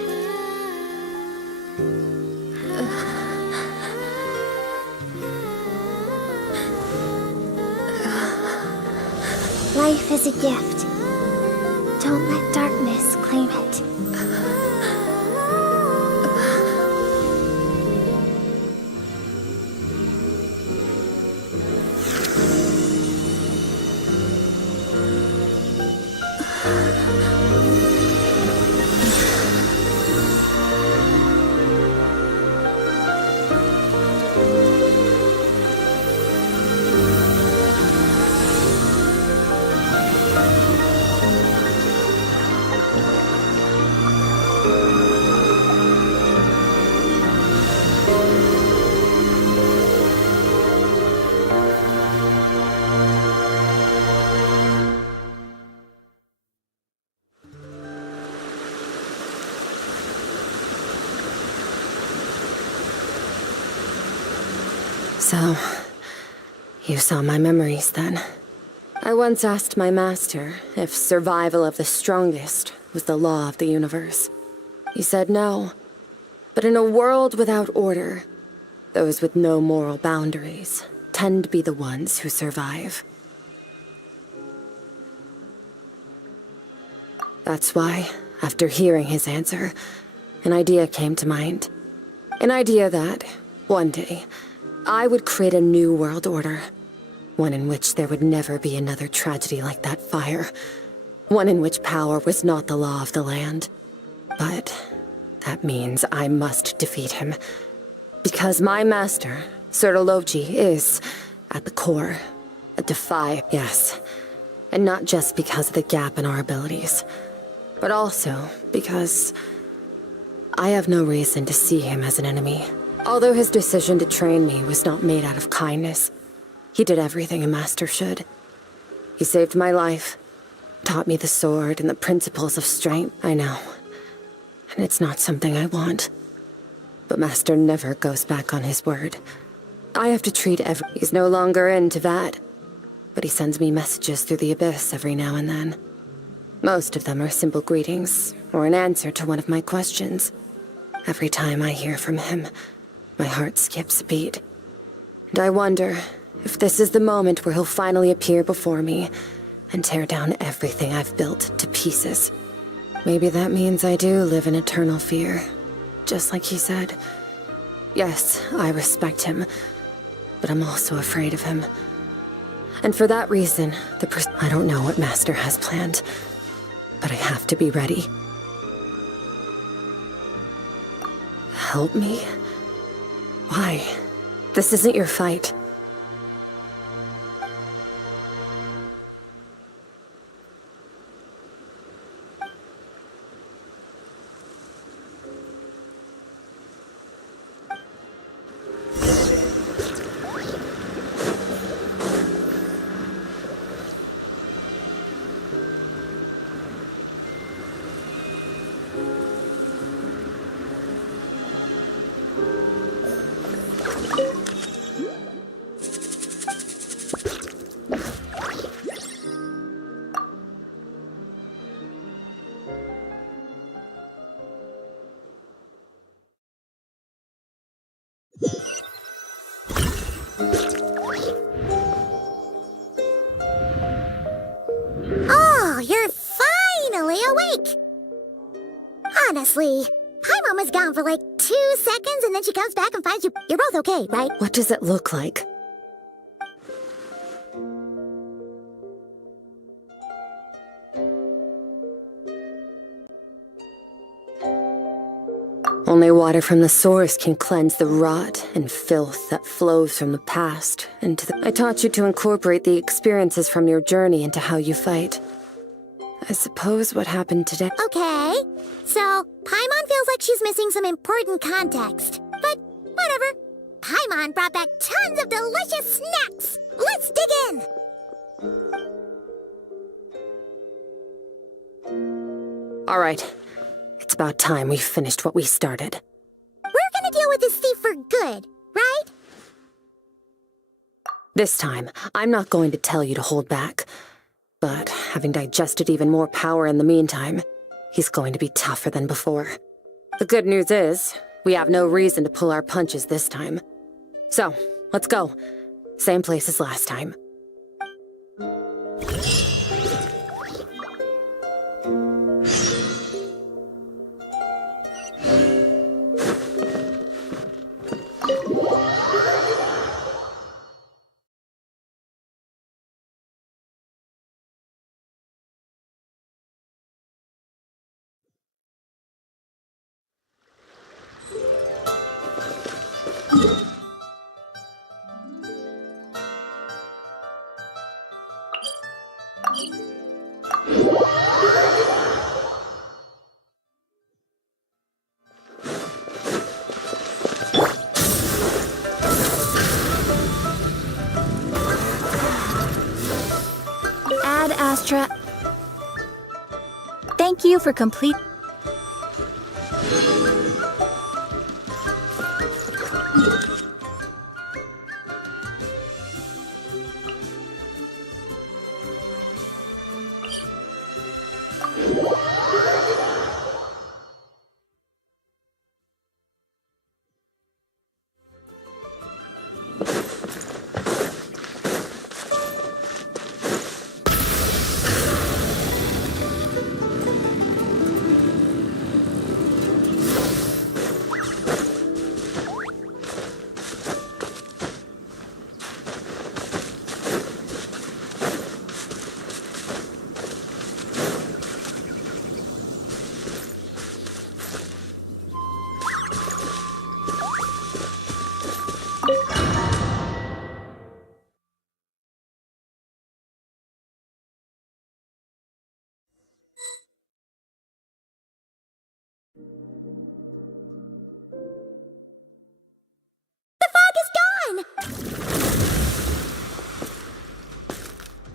Life is a gift. Don't let darkness claim it. So, you saw my memories then. I once asked my master if survival of the strongest was the law of the universe. He said no. But in a world without order, those with no moral boundaries tend to be the ones who survive. That's why, after hearing his answer, an idea came to mind. An idea that, one day, I would create a new world order. One in which there would never be another tragedy like that fire. One in which power was not the law of the land. But that means I must defeat him. Because my master, Sertalovji, is, at the core, a defy, yes. And not just because of the gap in our abilities, but also because I have no reason to see him as an enemy. Although his decision to train me was not made out of kindness, he did everything a master should. He saved my life, taught me the sword and the principles of strength. I know, and it's not something I want. But Master never goes back on his word. I have to treat He's no longer into that, but he sends me messages through the abyss every now and then. Most of them are simple greetings, or an answer to one of my questions. Every time I hear from him, my heart skips a beat. And I wonder if this is the moment where he'll finally appear before me and tear down everything I've built to pieces. Maybe that means I do live in eternal fear, just like he said. Yes, I respect him, but I'm also afraid of him. And for that reason, I don't know what Master has planned, but I have to be ready. Help me? Why? This isn't your fight. Oh, you're finally awake! Honestly, Paimon was gone for like 2 seconds and then she comes back and finds you're both okay, right? What does it look like? Only water from the source can cleanse the rot and filth that flows from the past into the... I taught you to incorporate the experiences from your journey into how you fight. I suppose what happened today... Okay, so Paimon feels like she's missing some important context. But whatever. Paimon brought back tons of delicious snacks! Let's dig in! All right. It's about time we finished what we started. We're gonna deal with this thief for good, right? This time, I'm not going to tell you to hold back. But having digested even more power in the meantime, he's going to be tougher than before. The good news is, we have no reason to pull our punches this time. So, let's go. Same place as last time. Ad Astra. Thank you for complete.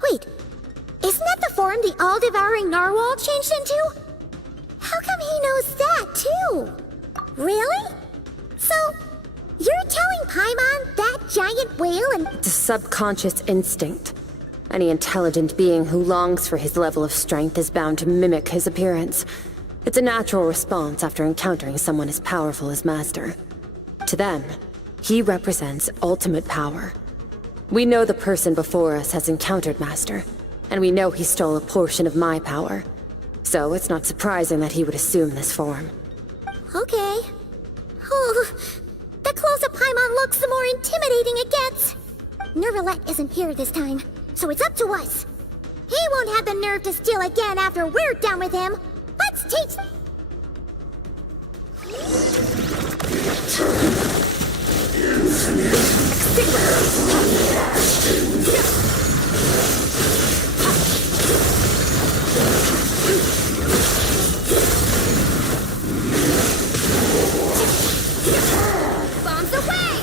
Wait, isn't that the form the all-devouring narwhal changed into? How come he knows that, too? Really? So, you're telling Paimon that giant whale and... It's a subconscious instinct. Any intelligent being who longs for his level of strength is bound to mimic his appearance. It's a natural response after encountering someone as powerful as Master. To them, he represents ultimate power. We know the person before us has encountered Master, and we know he stole a portion of my power. So it's not surprising that he would assume this form. Okay. Oh, the close-up Paimon looks, the more intimidating it gets. Nervalette isn't here this time, so it's up to us. He won't have the nerve to steal again after we're done with him. Let's teach... Bombs away!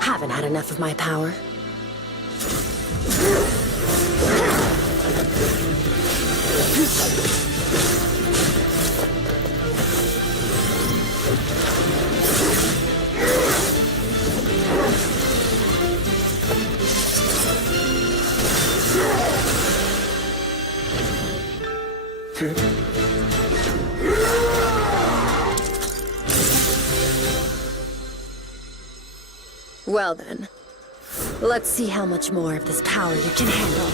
Haven't had enough of my power. Well then, let's see how much more of this power you can handle.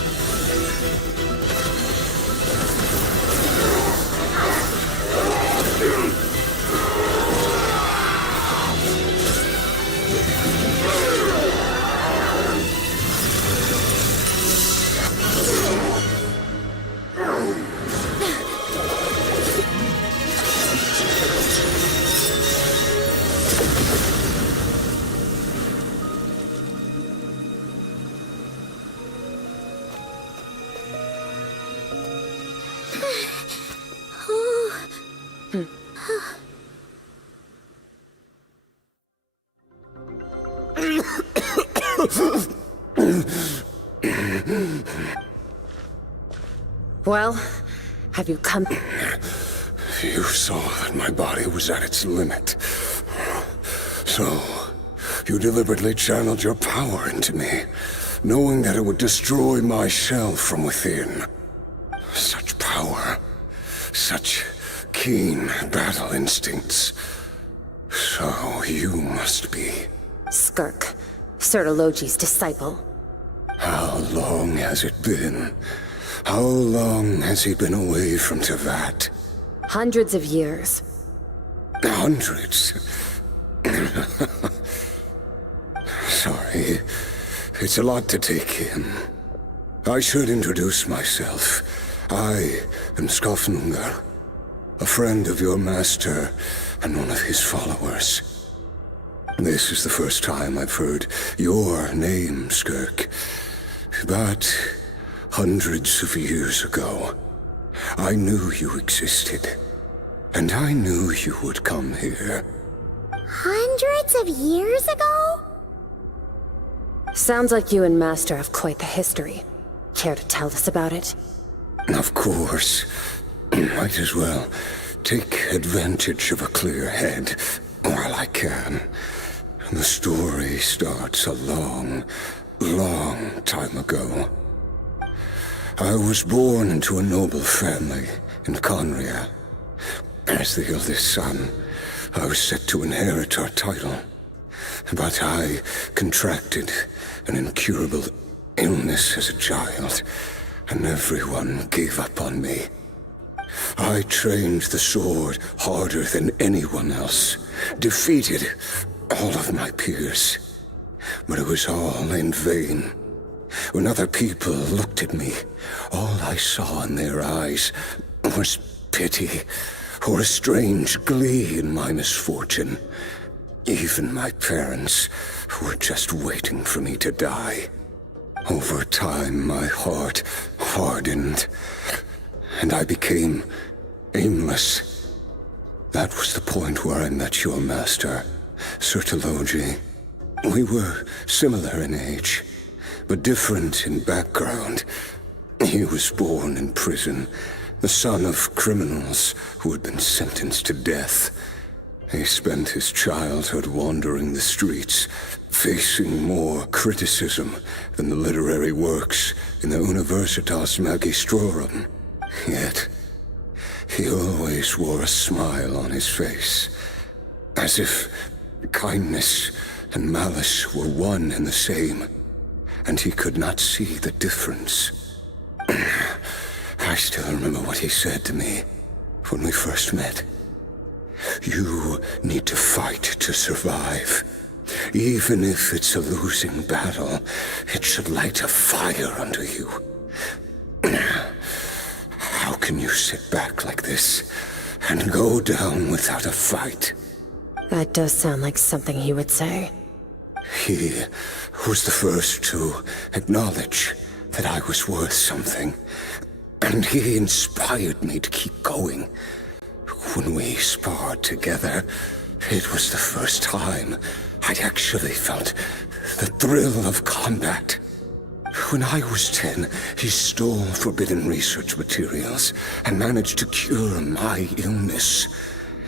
Well, have you come? You saw that my body was at its limit. So, you deliberately channeled your power into me, knowing that it would destroy my shell from within. Such power, such keen battle instincts. So you must be... Skirk, Sertologi's disciple. How long has it been? How long has he been away from Tevat? Hundreds of years. Hundreds? Sorry, it's a lot to take in. I should introduce myself. I am Skofnungar, a friend of your master and one of his followers. This is the first time I've heard your name, Skirk. But hundreds of years ago, I knew you existed. And I knew you would come here. Hundreds of years ago? Sounds like you and Master have quite the history. Care to tell us about it? Of course. Might as well take advantage of a clear head while I can. The story starts a long, long time ago. I was born into a noble family in Conria. As the eldest son, I was set to inherit our title. But I contracted an incurable illness as a child, and everyone gave up on me. I trained the sword harder than anyone else, defeated all of my peers. But it was all in vain. When other people looked at me, all I saw in their eyes was pity, or a strange glee in my misfortune. Even my parents were just waiting for me to die. Over time, my heart hardened, and I became aimless. That was the point where I met your master, Sertologi. We were similar in age, but different in background. He was born in prison, the son of criminals who had been sentenced to death. He spent his childhood wandering the streets, facing more criticism than the literary works in the Universitas Magistrorum. Yet, he always wore a smile on his face, as if kindness and malice were one and the same, and he could not see the difference. I still remember what he said to me when we first met. You need to fight to survive. Even if it's a losing battle, it should light a fire under you. How can you sit back like this and go down without a fight? That does sound like something he would say. He was the first to acknowledge that I was worth something, and he inspired me to keep going. When we sparred together, it was the first time I'd actually felt the thrill of combat. When I was 10, he stole forbidden research materials and managed to cure my illness.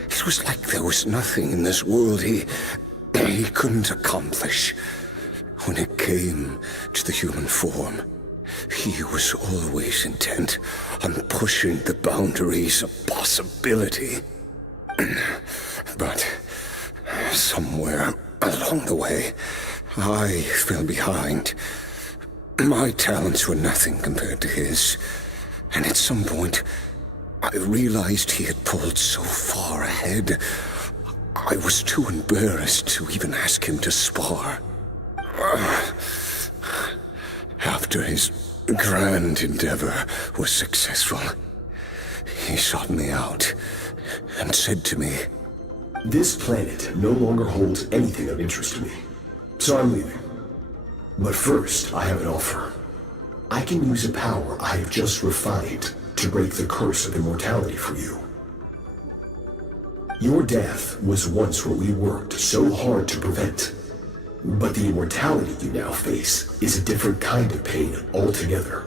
It was like there was nothing in this world he couldn't accomplish. When it came to the human form, he was always intent on pushing the boundaries of possibility. But somewhere along the way, I fell behind. My talents were nothing compared to his, and at some point, I realized he had pulled so far ahead, I was too embarrassed to even ask him to spar. After his grand endeavor was successful, he sought me out and said to me, "This planet no longer holds anything of interest to me, so I'm leaving. But first, I have an offer. I can use a power I have just refined to break the curse of immortality for you." Your death was once what we worked so hard to prevent. But the immortality you now face is a different kind of pain altogether.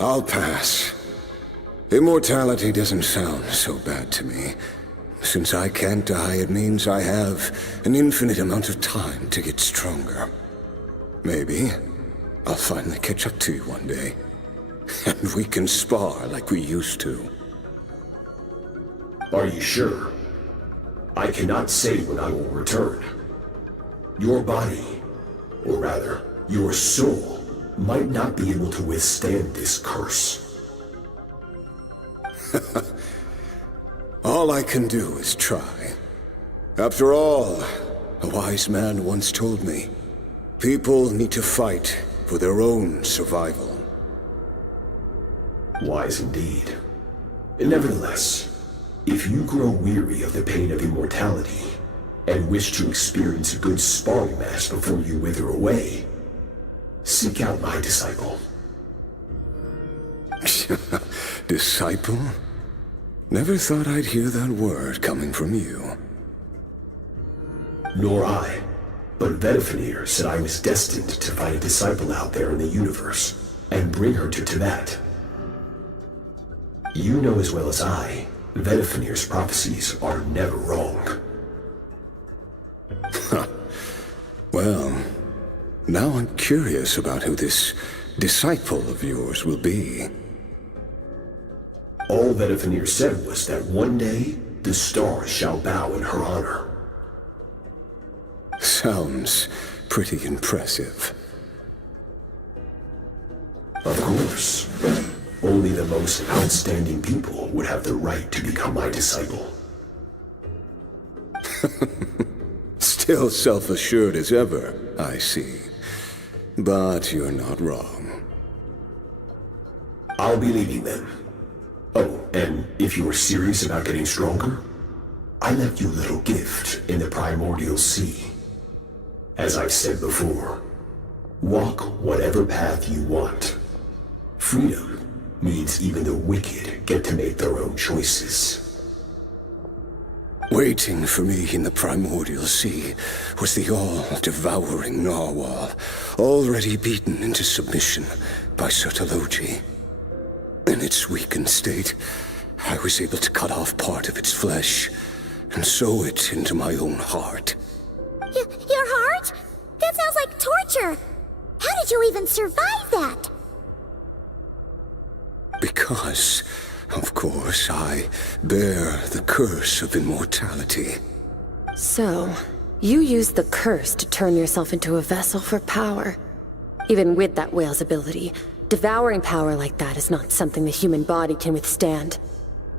I'll pass. Immortality doesn't sound so bad to me. Since I can't die, it means I have an infinite amount of time to get stronger. Maybe I'll finally catch up to you one day. And we can spar like we used to. Are you sure? I cannot say when I will return. Your body, or rather, your soul, might not be able to withstand this curse. All I can do is try. After all, a wise man once told me, people need to fight for their own survival. Wise indeed. Nevertheless, if you grow weary of the pain of immortality, and wish to experience a good sparring match before you wither away, seek out my disciple. Disciple? Never thought I'd hear that word coming from you. Nor I. But Vedifenir said I was destined to find a disciple out there in the universe, and bring her to Tibet. You know as well as I, Vedifenir's prophecies are never wrong. Well, now I'm curious about who this disciple of yours will be. All Vedifenir said was that one day, the stars shall bow in her honor. Sounds pretty impressive. Of course. Only the most outstanding people would have the right to become my disciple. Still self-assured as ever, I see. But you're not wrong. I'll be leading them. Oh, and if you are serious about getting stronger, I left you a little gift in the primordial sea. As I've said before, walk whatever path you want. Freedom means even the wicked get to make their own choices. Waiting for me in the primordial sea was the all-devouring narwhal, already beaten into submission by Sertologi. In its weakened state, I was able to cut off part of its flesh and sew it into my own heart. Your heart? That sounds like torture. How did you even survive that? Because, of course, I bear the curse of immortality. So, you used the curse to turn yourself into a vessel for power. Even with that whale's ability, devouring power like that is not something the human body can withstand.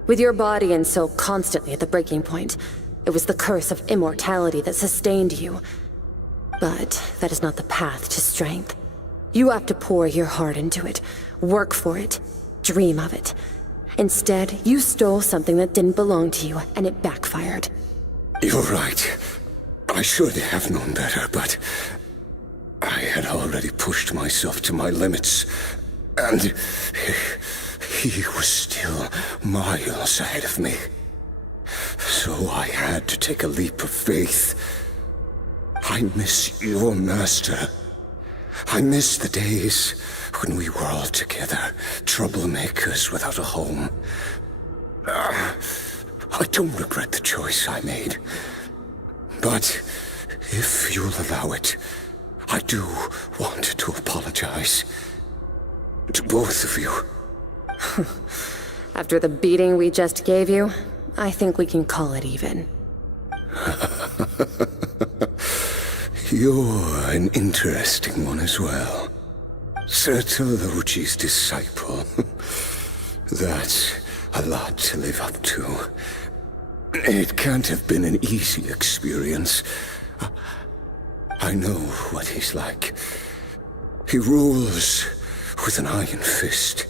With your body and soul constantly at the breaking point, it was the curse of immortality that sustained you. But that is not the path to strength. You have to pour your heart into it, work for it, dream of it. Instead, you stole something that didn't belong to you, and it backfired. You're right. I should have known better, but I had already pushed myself to my limits, and he was still miles ahead of me. So I had to take a leap of faith. I miss your master. I miss the days when we were all together, troublemakers without a home. I don't regret the choice I made. But if you'll allow it, I do want to apologize. To both of you. After the beating we just gave you, I think we can call it even. You're an interesting one as well. Sertologi's disciple. That's a lot to live up to. It can't have been an easy experience. I know what he's like. He rules with an iron fist,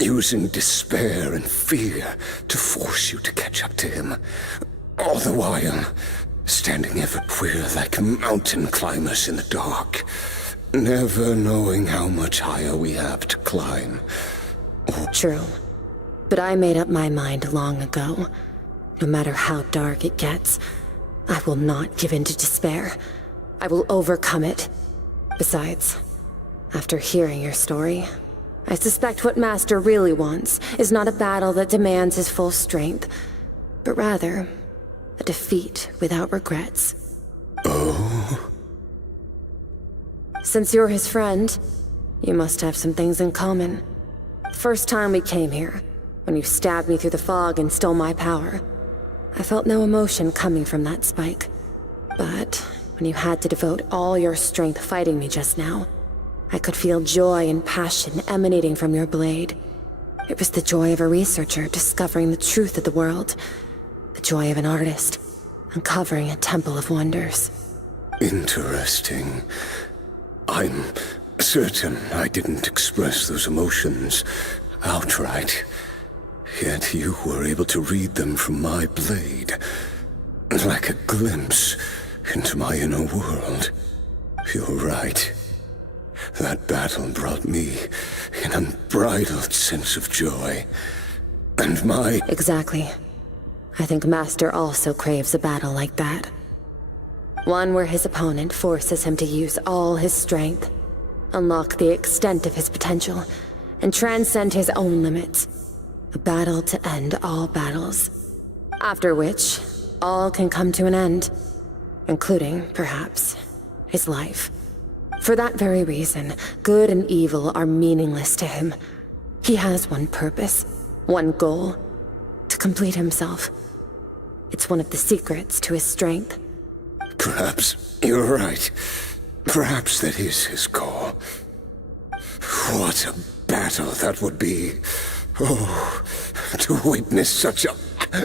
using despair and fear to force you to catch up to him. All the while, standing ever queer like mountain climbers in the dark, never knowing how much higher we have to climb. True. But I made up my mind long ago. No matter how dark it gets, I will not give in to despair. I will overcome it. Besides, after hearing your story, I suspect what Master really wants is not a battle that demands his full strength, but rather a defeat without regrets. Oh? Since you're his friend, you must have some things in common. The first time we came here, when you stabbed me through the fog and stole my power, I felt no emotion coming from that spike. But when you had to devote all your strength fighting me just now, I could feel joy and passion emanating from your blade. It was the joy of a researcher discovering the truth of the world. The joy of an artist uncovering a temple of wonders. Interesting. I'm certain I didn't express those emotions outright. Yet you were able to read them from my blade, like a glimpse into my inner world. You're right. That battle brought me an unbridled sense of joy. And my... Exactly. I think Master also craves a battle like that. One where his opponent forces him to use all his strength, unlock the extent of his potential, and transcend his own limits. A battle to end all battles. After which, all can come to an end, including, perhaps, his life. For that very reason, good and evil are meaningless to him. He has one purpose, one goal: to complete himself. It's one of the secrets to his strength. Perhaps you're right. Perhaps that is his call. What a battle that would be. Oh, to witness such a... Are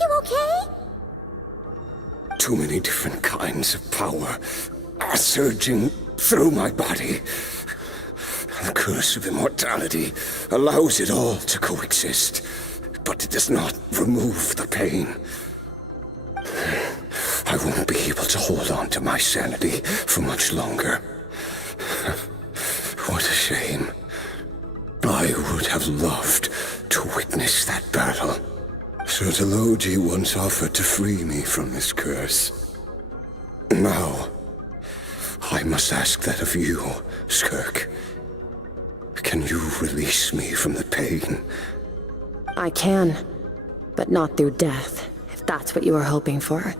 you okay? Too many different kinds of power are surging through my body. The curse of immortality allows it all to coexist, but it does not remove the pain. I won't be able to hold on to my sanity for much longer. What a shame. I would have loved to witness that battle. Sertologi once offered to free me from this curse. Now, I must ask that of you, Skirk. Can you release me from the pain? I can, but not through death, if that's what you were hoping for.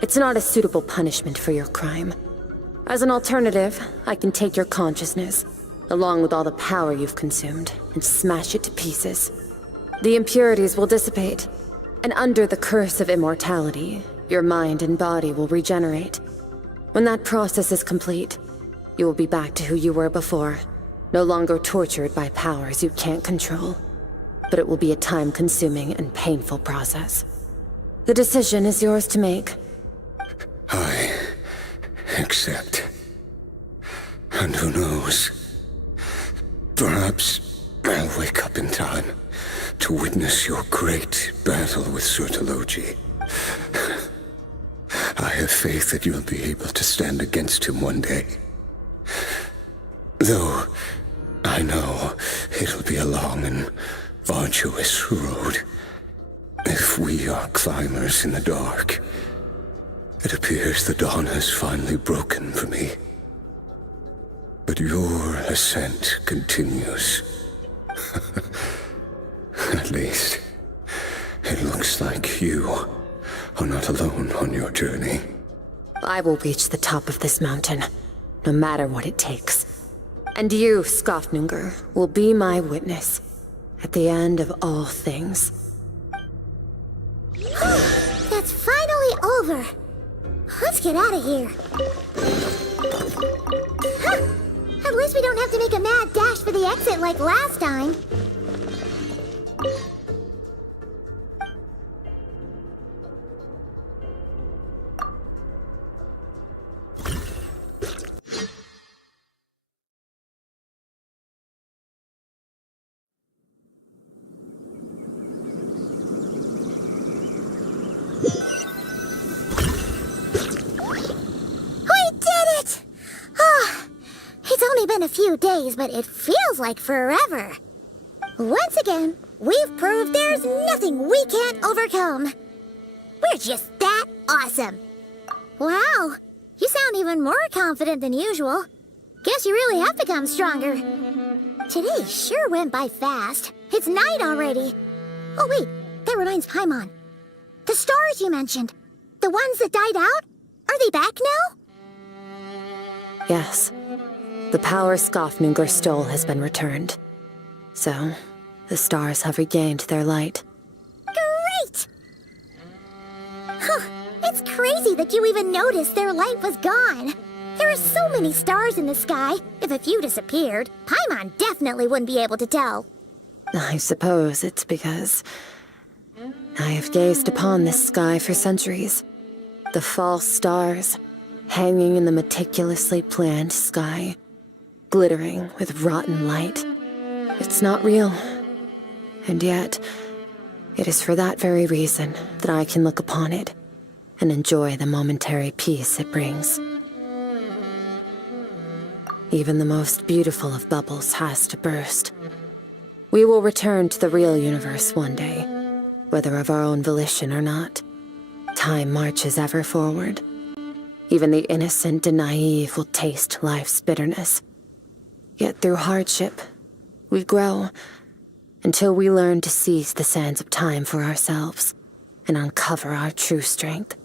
It's not a suitable punishment for your crime. As an alternative, I can take your consciousness, along with all the power you've consumed, and smash it to pieces. The impurities will dissipate, and under the curse of immortality, your mind and body will regenerate. When that process is complete, you will be back to who you were before, no longer tortured by powers you can't control. But it will be a time-consuming and painful process. The decision is yours to make. I accept. And who knows? Perhaps I'll wake up in time to witness your great battle with Sertologi. I have faith that you'll be able to stand against him one day. Though I know it'll be a long and arduous road. If we are climbers in the dark, it appears the dawn has finally broken for me. But your ascent continues. At least, it looks like you are not alone on your journey. I will reach the top of this mountain, no matter what it takes. And you, Skofnunger, will be my witness at the end of all things. That's finally over. Let's get out of here. Huh. At least we don't have to make a mad dash for the exit like last time. We did it! Ah, been a few days, but it feels like forever. Once again, we've proved there's nothing we can't overcome. We're just that awesome. Wow, you sound even more confident than usual. Guess you really have become stronger. Today sure went by fast. It's night already. Oh wait, that reminds Paimon. The stars you mentioned, the ones that died out, are they back now? Yes. The power Skafnungur stole has been returned. So, the stars have regained their light. Great! Huh, it's crazy that you even noticed their light was gone. There are so many stars in the sky. If a few disappeared, Paimon definitely wouldn't be able to tell. I suppose it's because I have gazed upon this sky for centuries. The false stars, hanging in the meticulously planned sky, glittering with rotten light. It's not real. And yet, it is for that very reason that I can look upon it and enjoy the momentary peace it brings. Even the most beautiful of bubbles has to burst. We will return to the real universe one day, whether of our own volition or not. Time marches ever forward. Even the innocent and naive will taste life's bitterness. Yet through hardship, we grow until we learn to seize the sands of time for ourselves and uncover our true strength.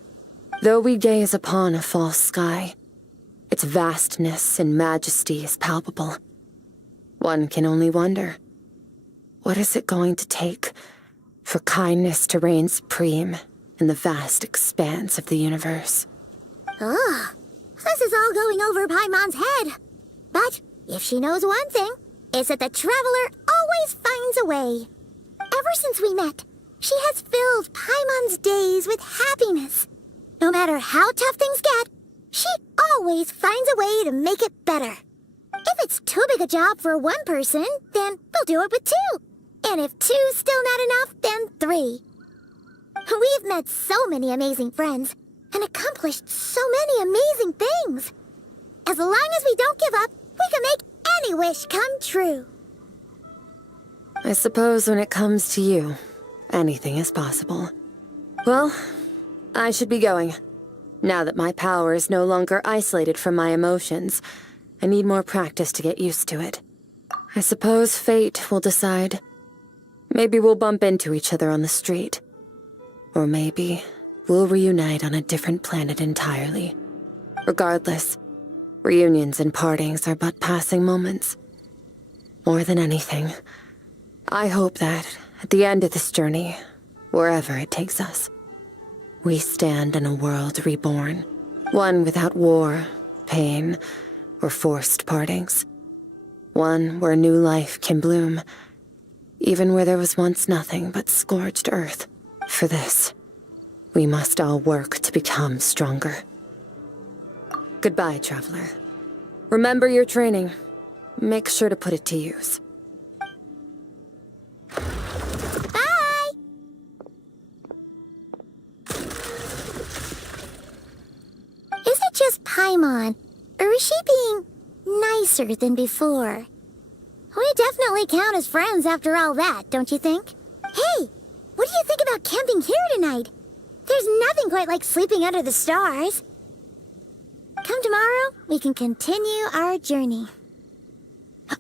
Though we gaze upon a false sky, its vastness and majesty is palpable. One can only wonder, what is it going to take for kindness to reign supreme in the vast expanse of the universe? Ugh, this is all going over Paimon's head. But if she knows one thing, it's that the Traveler always finds a way. Ever since we met, she has filled Paimon's days with happiness. No matter how tough things get, she always finds a way to make it better. If it's too big a job for one person, then we'll do it with two. And if two's still not enough, then 3. We've met so many amazing friends and accomplished so many amazing things. As long as we don't give up, we can make any wish come true. I suppose when it comes to you, anything is possible. Well, I should be going. Now that my power is no longer isolated from my emotions, I need more practice to get used to it. I suppose fate will decide. Maybe we'll bump into each other on the street. Or maybe we'll reunite on a different planet entirely. Regardless, reunions and partings are but passing moments. More than anything, I hope that at the end of this journey, wherever it takes us, we stand in a world reborn. One without war, pain, or forced partings. One where new life can bloom, even where there was once nothing but scorched earth. For this, we must all work to become stronger. Goodbye, Traveler. Remember your training. Make sure to put it to use. Bye! Is it just Paimon, or is she being nicer than before? We definitely count as friends after all that, don't you think? Hey, what do you think about camping here tonight? There's nothing quite like sleeping under the stars. Come tomorrow, we can continue our journey.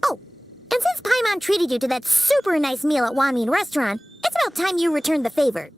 Oh, and since Paimon treated you to that super nice meal at Wanmin Restaurant, it's about time you returned the favor.